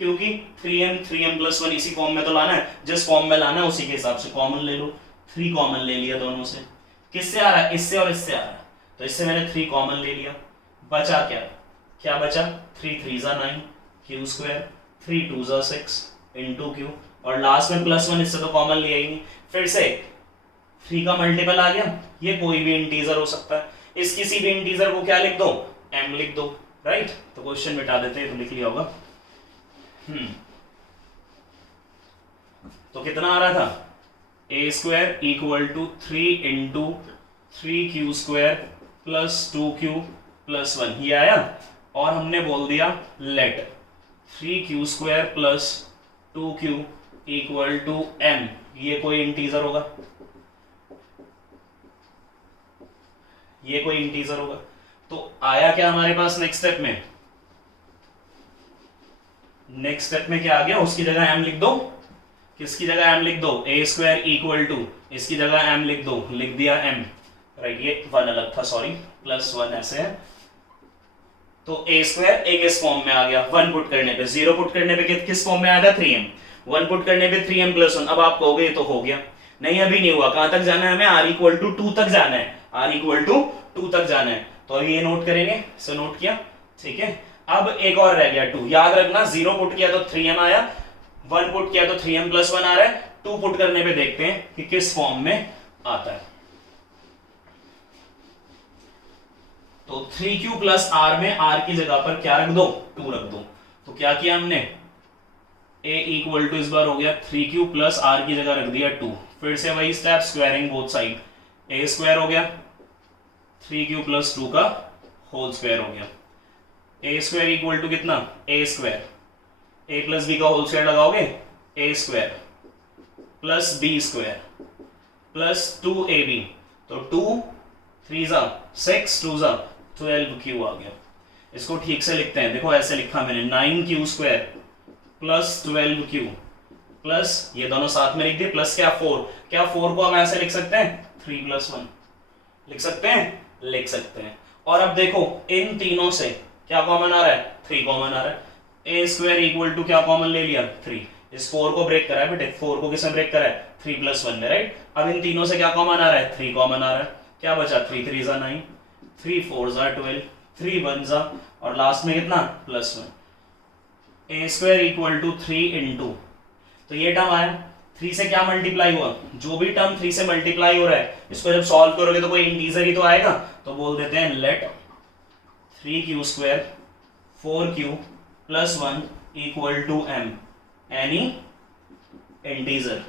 क्योंकि 3m प्लस 1 इसी फॉर्म में तो लाना है, जिस फॉर्म में लाना है उसी के हिसाब से कॉमन ले लो। 3 कॉमन ले लिया दोनों से, किससे आ रहा है, इससे और इससे आ रहा है, तो इससे मैंने 3 कॉमन ले लिया। बचा क्या, क्या बचा, 3 3 जा 9 q स्क्वायर, 3 2 जा 6 इंटू q, और लास्ट में प्लस 1, इससे तो कॉमन लिया ही नहीं। फिर से 3 का मल्टीपल आ गया, ये कोई भी इंटीजर हो सकता है, इस किसी भी इंटीजर को क्या लिख दो, m लिख दो, राइट। तो क्वेश्चन मिटा देते हैं, तो लिख लिया होगा। तो कितना आ रहा था, a square equal to 3 into 3q square plus 2q plus 1, ये आया। और हमने बोल दिया let 3q square plus 2q equal to m, ये कोई इंटीजर होगा, ये कोई इंटीजर होगा। तो आया क्या हमारे पास नेक्स्ट स्टेप में, नेक्स्ट स्टेप में क्या आ गया, उसकी जगह m लिख दो, किसकी जगह m लिख दो, a स्क्वायर इक्वल टू, इसकी जगह m लिख दो, लिख दिया m, राइट। ये 1 अलग था, सॉरी, प्लस 1 ऐसे है। तो a स्क्वायर एक इस फॉर्म में आ गया, 1 पुट करने पे, 0 पुट करने पे किस फॉर्म में आया था, 3m, 1 पुट करने पे 3m प्लस 1। अब आप कहोगे तो हो गया, नहीं अभी नहीं हुआ, कहां तक जाना है हमें, r इक्वल टू 2 तक जाना है, r इक्वल टू 2 तक जाना है। तो अभी ये नोट करेंगे, सो नोट किया, ठीक है। अब एक और रह गया 2, याद रखना 0 पुट किया तो 3m आया, 1 पुट किया तो 3m प्लस 1 आ रहा है, 2 पुट करने पे देखते हैं कि किस फॉर्म में आता है। तो 3q प्लस r में r की जगह पर क्या रख दो, 2 रख दो। तो क्या किया हमने, a इक्वल टू इस बार हो गया 3q प्लस r की जगह रख दिया 2। फिर से वही step, squaring both side, a square हो गया 3q प्लस 2 का होल स्क्वायर हो गया, a स्क्वायर इक्वल टू कितना, a square, a plus b का होल स्क्वायर लगाओगे, a square plus b square plus 2ab, तो 2 3 जा 6 2 जा 12q आ गया। इसको ठीक से लिखते हैं, देखो ऐसे लिखा मैंने, 9q square plus 12q plus ये दोनों साथ में लिख दिए, प्लस क्या 4, क्या 4 को हम ऐसे लिख सकते हैं, 3 प्लस 1 लिख सकते हैं, लिख सकते हैं। और अब देखो इन तीनों से क्या कॉमन आ रहा है, 3 कॉमन आ रहा है, a स्क्वायर इक्वल टू क्या कॉमन ले लिया, 3, इस 4 को ब्रेक करा है बेटे, 4 को किसने ब्रेक करा है, 3 प्लस 1 में, राइट। अब इन तीनों से क्या कॉमन आ रहा है, 3 कॉमन आ रहा है, क्या बचा, 3 3 जा 9, 3 4 जा 12, 3 1 जा, और लास्ट में कितना, plus 1। a square equal to 3 into तो ये टर्म आया, 3 से क्या मल्टीप्लाई हुआ, जो भी टर्म 3 से मल्टीप्लाई हो रहा है इसको जब सॉल्व करोगे तो कोई इंटीजर ही तो आएगा, तो बोल देते हैं let 3q² 4q + 1 = m, any integer,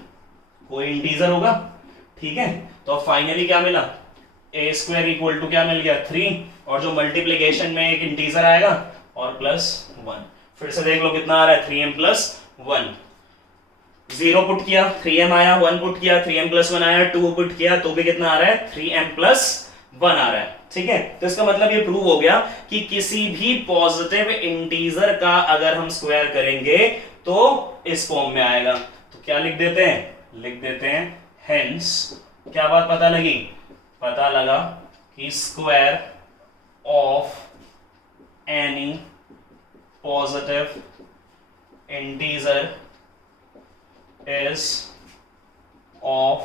कोई इंटीजर होगा, ठीक है। तो अब फाइनली क्या मिला, a² = क्या मिल गया 3, और जो मल्टीप्लिकेशन में एक इंटीजर आएगा और +1, फिर से देख लो कितना आ रहा है 3m + 1, 0 पुट किया 3m आया, 1 पुट किया 3m + 1 आया, 2 पुट किया तो भी कितना आ रहा है 3m + 1 आ रहा है, ठीक है। तो इसका मतलब ये प्रूव हो गया कि किसी भी पॉजिटिव इंटीजर का अगर हम स्क्वायर करेंगे तो इस फॉर्म में आएगा। तो क्या लिख देते हैं, लिख देते हैं हेंस, क्या बात पता लगी, पता लगा कि square of any positive integer is of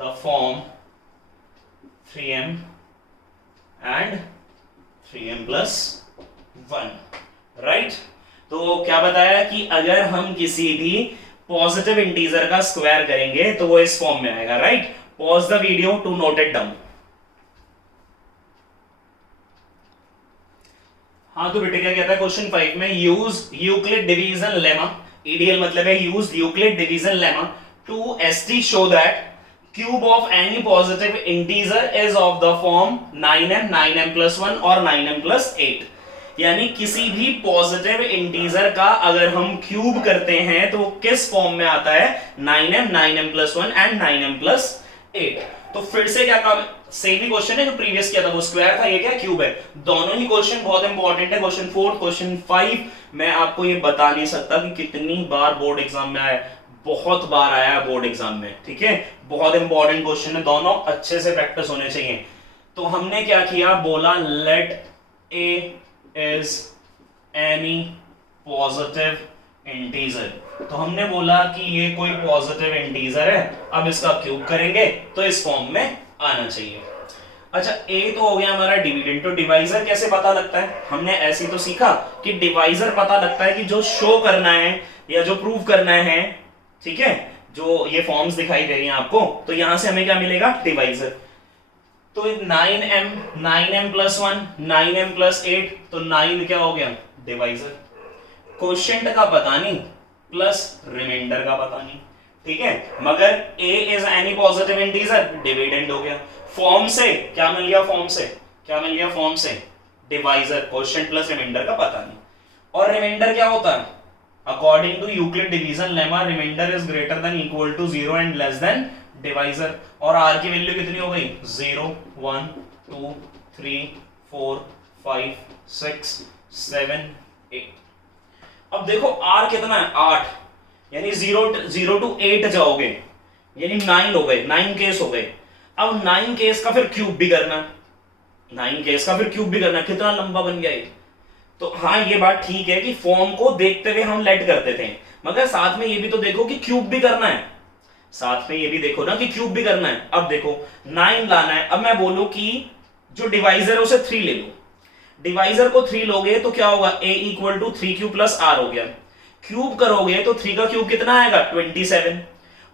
the form 3m and 3m + 1, right. तो क्या बताया कि अगर हम किसी भी पॉजिटिव इंटीजर का स्क्वायर करेंगे तो वो इस फॉर्म में आएगा, right. Pause the video to note it down. हाँ तो बेटे क्या कहता है क्वेश्चन 5 में, use Euclid division lemma, EDL मतलब है use Euclid division lemma to एसटी show that cube of any positive integer is of the form 9m 9m + 1 और 9m + 8, यानी किसी भी पॉजिटिव इंटीजर का अगर हम क्यूब करते हैं तो किस फॉर्म में आता है, 9m 9m + 1 एंड 9m + 8। तो फिर से क्या काम, सेम ही क्वेश्चन है जो प्रीवियस किया था, वो स्क्वायर था, ये क्या क्यूब है। दोनों ही क्वेश्चन बहुत इंपॉर्टेंट है, क्वेश्चन 4 क्वेश्चन 5 मैं आपको ये बता नहीं सकता कि कितनी बार बोर्ड एग्जाम में आया, बहुत बार आया है बोर्ड एग्जाम में, ठीक है। बहुत इंपॉर्टेंट क्वेश्चन है, दोनों अच्छे से प्रैक्टिस होने चाहिए। तो हमने क्या किया, बोला let A is any positive integer, तो हमने बोला कि ये कोई पॉजिटिव इंटीजर है, अब इसका क्यूब करेंगे तो इस फॉर्म में आना चाहिए। अच्छा a तो हो गया हमारा डिविडेंड, तो डिवाइजर कैसे पता लगता है, हमने ऐसे ही तो सीखा कि डिवाइजर पता लगता है कि जो शो करना है या जो प्रूव करना है, ठीक है, जो ये फॉर्म्स दिखाई दे रही हैं आपको, तो यहां से हमें क्या मिलेगा, डिवाइजर। तो 9m + 1 9m + 8, तो 9 क्या हो गया, डिवाइजर। क्वोशिएंट का पता नहीं प्लस रिमाइंडर का पता नहीं, ठीक है, मगर a is any positive integer, dividend हो गया। फॉर्म से क्या मिल गया, फॉर्म से क्या मिल गया, फॉर्म से डिवाइजर, क्वोशिएंट प्लस रिमाइंडर का पता नहीं। और रिमाइंडर क्या होता है, according to Euclid division lemma remainder is greater than equal to 0 and less than divisor. और r की वैल्यू कितनी हो गई, 0 1 2 3 4 5 6 7 8। अब देखो r कितना है, 8, यानी 0 to 8 जाओगे, यानी 9 हो गए, 9 केस हो गए। अब 9 केस का फिर क्यूब भी करना, 9 केस का फिर क्यूब भी करना, कितना लंबा बन गया ये। तो हाँ ये बात ठीक है कि फॉर्म को देखते हुए हम लेट करते थे, मगर साथ में ये भी तो देखो कि क्यूब भी करना है, साथ में ये भी देखो ना कि क्यूब भी करना है। अब देखो 9 लाना है, अब मैं बोलूं कि जो डिवाइजर है उसे 3 ले लो, डिवाइजर को 3 लोगे तो क्या होगा, a = 3q + r हो गया। क्यूब करोगे तो 3 का क्यूब कितना आएगा, 27।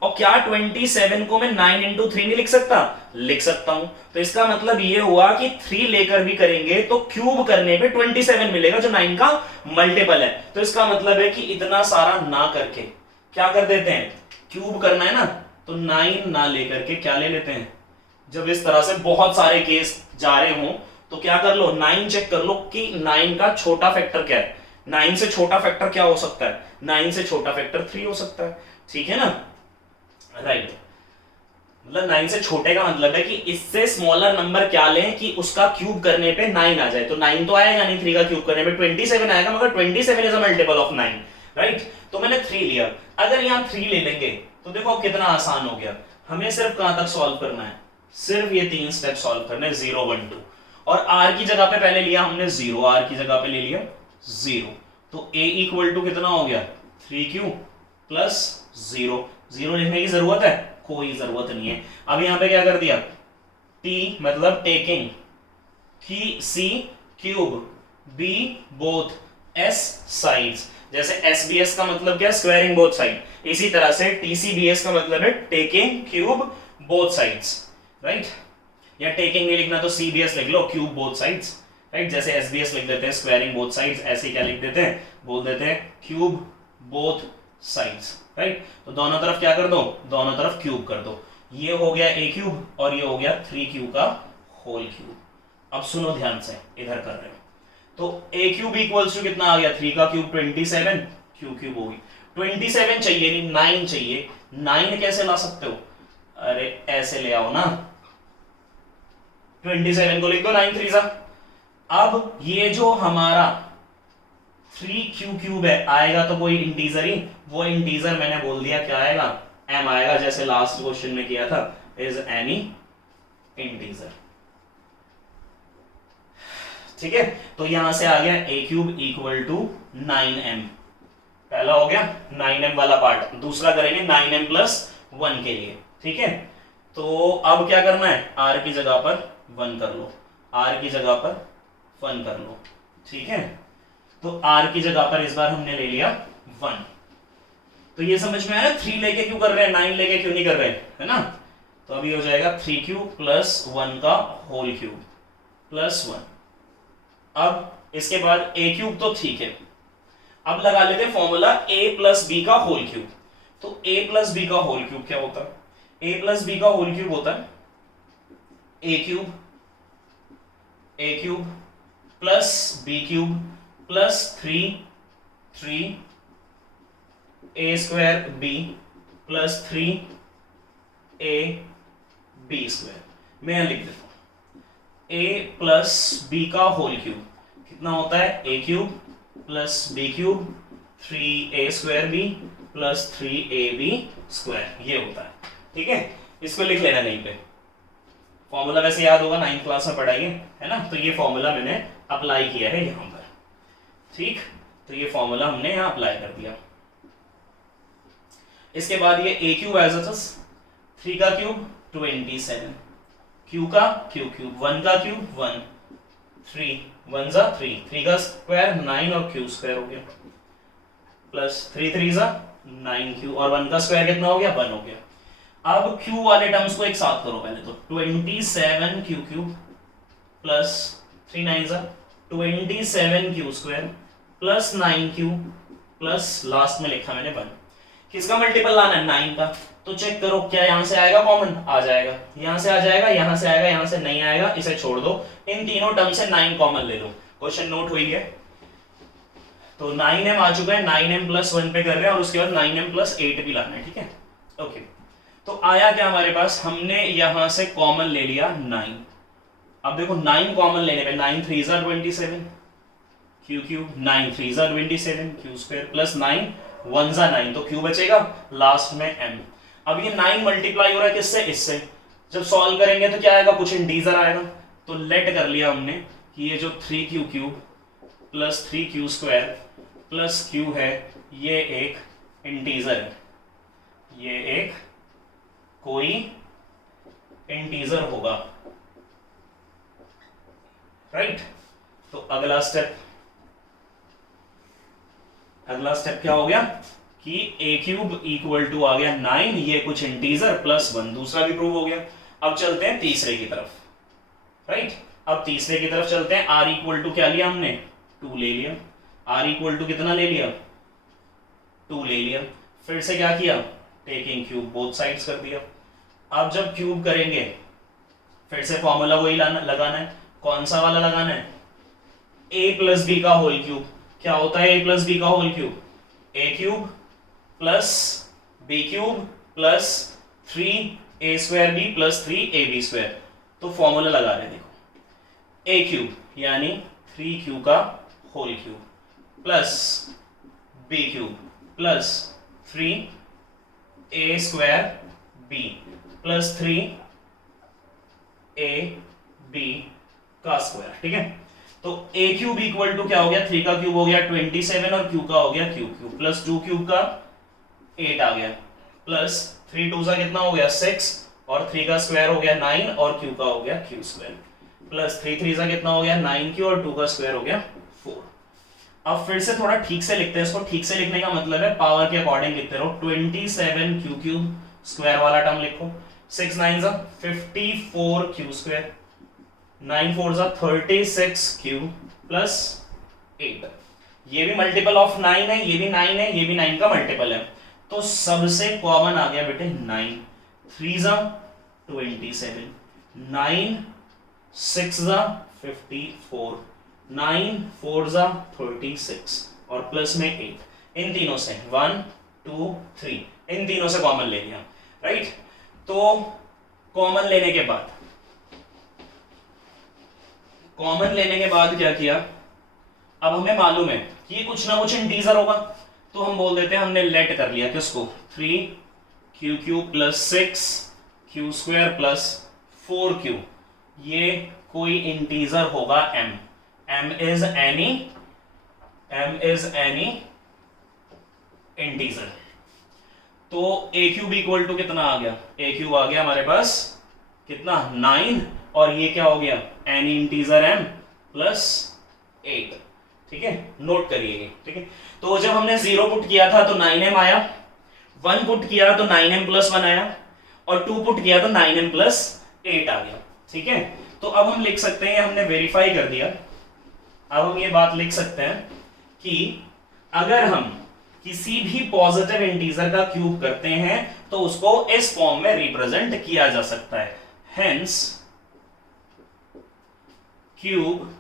और क्या 27 को मैं 9 × 3 नहीं लिख सकता, लिख सकता हूं। तो इसका मतलब ये हुआ कि 3 लेकर भी करेंगे तो क्यूब करने पे 27 मिलेगा जो 9 का मल्टीपल है। तो इसका मतलब है कि इतना सारा ना करके क्या कर देते हैं, क्यूब करना है ना, तो 9 ना लेकर के क्या ले लेते हैं, जब इस तरह से बहुत सारे केस जा रहे हो तो क्या कर लो, 9 चेक कर लो कि 9 का छोटा फैक्टर क्या है, 9 से छोटा फैक्टर क्या हो सकता है, 9 से छोटा फैक्टर 3 हो सकता है, ठीक है ना, राइट। मतलब 9 से छोटे का मतलब है कि इससे स्मॉलर नंबर क्या लें कि उसका क्यूब करने पे 9 आ जाए। तो 9 तो आएगा नहीं, 3 का क्यूब करने पे 27 आएगा, मगर 27 is a multiple of 9, right. तो मैंने 3 लिया, अगर यहां 3 ले लेंगे तो देखो कितना आसान हो गया। हमें सिर्फ कहां तक सॉल्व करना है, सिर्फ ये 3 स्टेप सॉल्व करने, 0 1 2। और r की जगह पे पहले लिया हमने 0, r की जगह पे ले लिया 0, तो a = कितना हो गया, 3q + 0। 0 लिखने की जरूरत है, कोई जरूरत नहीं है। अब यहां पे क्या कर दिया, t मतलब taking c cube b both s sides, जैसे एसबीएस का मतलब क्या है, स्क्वायरिंग बोथ साइड, इसी तरह से टीसीबीएस का मतलब है taking cube both sides, right. या टेकिंग नहीं लिखना तो सीबीएस लिख लो, क्यूब बोथ साइड्स, राइट। जैसे एसबीएस लिख देते हैं स्क्वायरिंग बोथ साइड्स, ऐसे क्या लिख देते हैं, बोल देते हैं क्यूब बोथ साइड्स, राइट। तो दोनों तरफ क्या कर दो, दोनों तरफ क्यूब कर दो। ये हो गया ए क्यूब और ये हो गया 3q का होल क्यूब। अब सुनो ध्यान से, इधर कर रहे हो तो ए क्यूब इक्वल्स टू कितना आ गया, 3 का क्यूब 27, क्यू क्यूब होगी 27 चाहिए नहीं 9 चाहिए। 9 कैसे ला सकते हो, अरे ऐसे ले आओ ना, 27 को लिख दो 9 3 सा। अब ये जो हमारा 3q क्यूब है आएगा तो कोई इंटीजर ही, वो इंटीजर मैंने बोल दिया क्या आएगा, m आएगा, जैसे लास्ट क्वेश्चन में किया था, इज एनी इंटीजर, ठीक है। तो यहां से आ गया a cube equal to 9m, पहला हो गया 9m वाला पार्ट, दूसरा करेंगे 9m प्लस 1 के लिए, ठीक है। तो अब क्या करना है, r की जगह पर 1 कर लो, r की जगह पर 1 कर लो, ठीक है। तो r की जगह पर इस बार हमने ले लिया 1। तो ये समझ में आया 3 लेके क्यों कर रहे हैं, 9 लेके क्यों नहीं कर रहे, है ना। तो अभी हो जाएगा 3q प्लस 1 का होल क्यूब प्लस 1। अब इसके बाद a क्यूब तो ठीक है, अब लगा लेते हैं फॉर्मूला a प्लस बी का होल क्यूब। तो a प्लस बी का होल क्यूब क्या होता है, a प्लस बी का होल क्यूब होता है a cube plus b cube plus 3 a square b plus 3 a b square. मैं लिख देता हूं a प्लस b का होल क्यूब कितना होता है, a cube plus b cube 3a square b plus 3ab square, ये होता है, ठीक है। इसको लिख लेना कहीं पे, फॉर्मूला वैसे याद होगा 9th क्लास में पढ़ाएंगे, है ना। तो ये फॉर्मूला मैंने अप्लाई किया है यहां पर, ठीक। तो ये फॉर्मूला हमने यहां अप्लाई कर दिया। इसके बाद ये a cube as it is, 3 का क्यूब 27, q का q क्यूब 1 का क्यूब 1, 3 1 जा 3, 3 का स्क्वायर 9 और q स्क्वायर हो गया प्लस 3 3 जा 9q और 1 का स्क्वायर कितना हो गया, 1 हो गया। अब q वाले टर्म्स को एक साथ करो पहले तो, 27q क्यूब प्लस 3 9 जा 27q square plus 9q plus last में लिखा मैंने 1। किसका मल्टीपल लाना है, 9 का। तो चेक करो क्या यहां से आएगा, कॉमन आ जाएगा, यहां से आ जाएगा, यहां से आएगा, यहां से नहीं आएगा, इसे छोड़ दो, इन तीनों टर्म से 9 कॉमन ले लो। क्वेश्चन नोट हुई है। तो 9m आ चुका है, 9m प्लस 1 पे कर रहे हैं और उसके बाद 9m प्लस 8 भी लाना है, ठीक है। ओके, तो आया क्या हमारे पास, हमने यहां से कॉमन ले लिया 9। अब देखो 9 कॉमन लेने पे 9 3 जा 27 q क्यूब, 9 3 जा 27 q स्क्वायर प्लस 9 1 जा 9, तो q बचेगा, लास्ट में m। अब ये 9 मल्टीप्लाई हो रहा है किससे, इससे। जब सॉल्व करेंगे तो क्या आएगा, कुछ इंटीजर आएगा। तो लेट कर लिया हमने कि ये जो 3q cube plus 3q square plus q है, ये एक इंटीजर है, ये एक कोई इंटीजर होगा, राइट। तो अगला स्टेप क्या हो गया कि a क्यूब इक्वल टू आ गया 9, ये कुछ इंटीजर प्लस 1, दूसरा भी प्रूव हो गया। अब चलते हैं तीसरे की तरफ, राइट। अब तीसरे की तरफ चलते हैं। r इक्वल टू क्या लिया हमने, 2 ले लिया। r इक्वल टू कितना ले लिया, 2 ले लिया। फिर से क्या किया, टेकिंग क्यूब बोथ साइड्स कर दिया। अब जब क्यूब करेंगे फिर से फॉर्मूला वही लगाना है। कौन सा वाला लगाना है, a प्लस बी का होल क्यूब। क्या होता है a प्लस बी का whole cube, a cube plus b cube plus 3a square b plus 3ab square. तो फॉर्मूला लगा रहे हैं, देखो a क्यूब यानी 3q का whole cube plus b cube plus 3a square b plus 3ab का square, ठीक है। तो a क्यूब इक्वल टू क्या हो गया, 3 का क्यूब हो गया 27 और q का हो गया q क्यूब प्लस 2 क्यूब का 8 आ गया प्लस 3 2 का कितना हो गया 6 और 3 का स्क्वायर हो गया 9 और q का हो गया q स्क्वायर प्लस 3 3 का कितना हो गया 9q और 2 का स्क्वायर हो गया 4। अब फिर से थोड़ा ठीक से लिखते हैं इसको। ठीक से लिखने का मतलब है पावर के अकॉर्डिंग लिखते रहो। 27 क्यू क्यूब स्क्वायर वाला टर्म लिखो। 6 9 54 क्यू स्क्वायर, 9 4 36 क्यू प्लस 8। ये भी मल्टीपल ऑफ 9 है, ये भी 9 है, ये भी 9 का मल्टीपल है। तो सबसे कॉमन आ गया बेटे 9। 3 27, 9 6 54, 9 4 36 और प्लस में 8। इन तीनों से 1 2 3 इन तीनों से कॉमन ले लिया, राइट। तो कॉमन लेने के बाद क्या किया, अब हमें मालूम है कि ये कुछ ना कुछ इंटीजर होगा, तो हम बोल देते हैं हमने लेट कर लिया किसको, 3 Q Q plus 6 Q square plus 4 Q, ये कोई इंटीजर होगा m। m is any integer. तो a क्यूब इक्वल टू कितना आ गया, a क्यूब आ गया हमारे पास कितना 9, और ये क्या हो गया एनी इंटीजर m प्लस 8। ठीक है, नोट करिए। ठीक है, तो जब हमने 0 पुट किया था तो 9m आया, 1 पुट किया तो 9m प्लस 1 आया, और 2 पुट किया तो 9m प्लस 8 आ गया। ठीक है, तो अब हम लिख सकते हैं, हमने वेरीफाई कर दिया। अब हम ये बात लिख सकते हैं कि अगर हम किसी भी पॉजिटिव इंटीजर का क्यूब करते हैं तो उसको इस फॉर्म में रिप्रेजेंट किया जा सकता है। Hence cube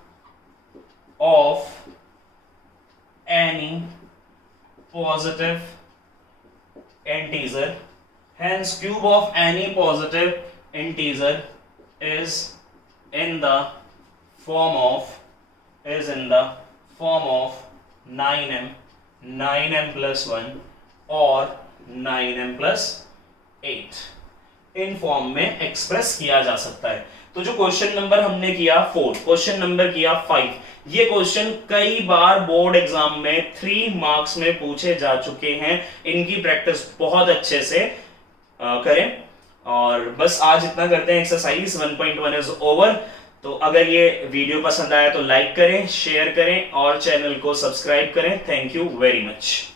of any positive integer, hence cube of any positive integer is in the form of 9m plus 1 और 9m plus 8 इन फॉर्म में एक्सप्रेस किया जा सकता है। तो जो क्वेश्चन नंबर हमने किया 4, क्वेश्चन नंबर किया 5, ये क्वेश्चन कई बार बोर्ड एग्जाम में 3 मार्क्स में पूछे जा चुके हैं। इनकी प्रैक्टिस बहुत अच्छे से करें। और बस आज इतना करते हैं, एक्सरसाइज 1.1 इज ओवर। तो अगर ये वीडियो पसंद आया तो लाइक करें, शेयर करें और चैनल को सब्सक्राइब करें। Thank you very much.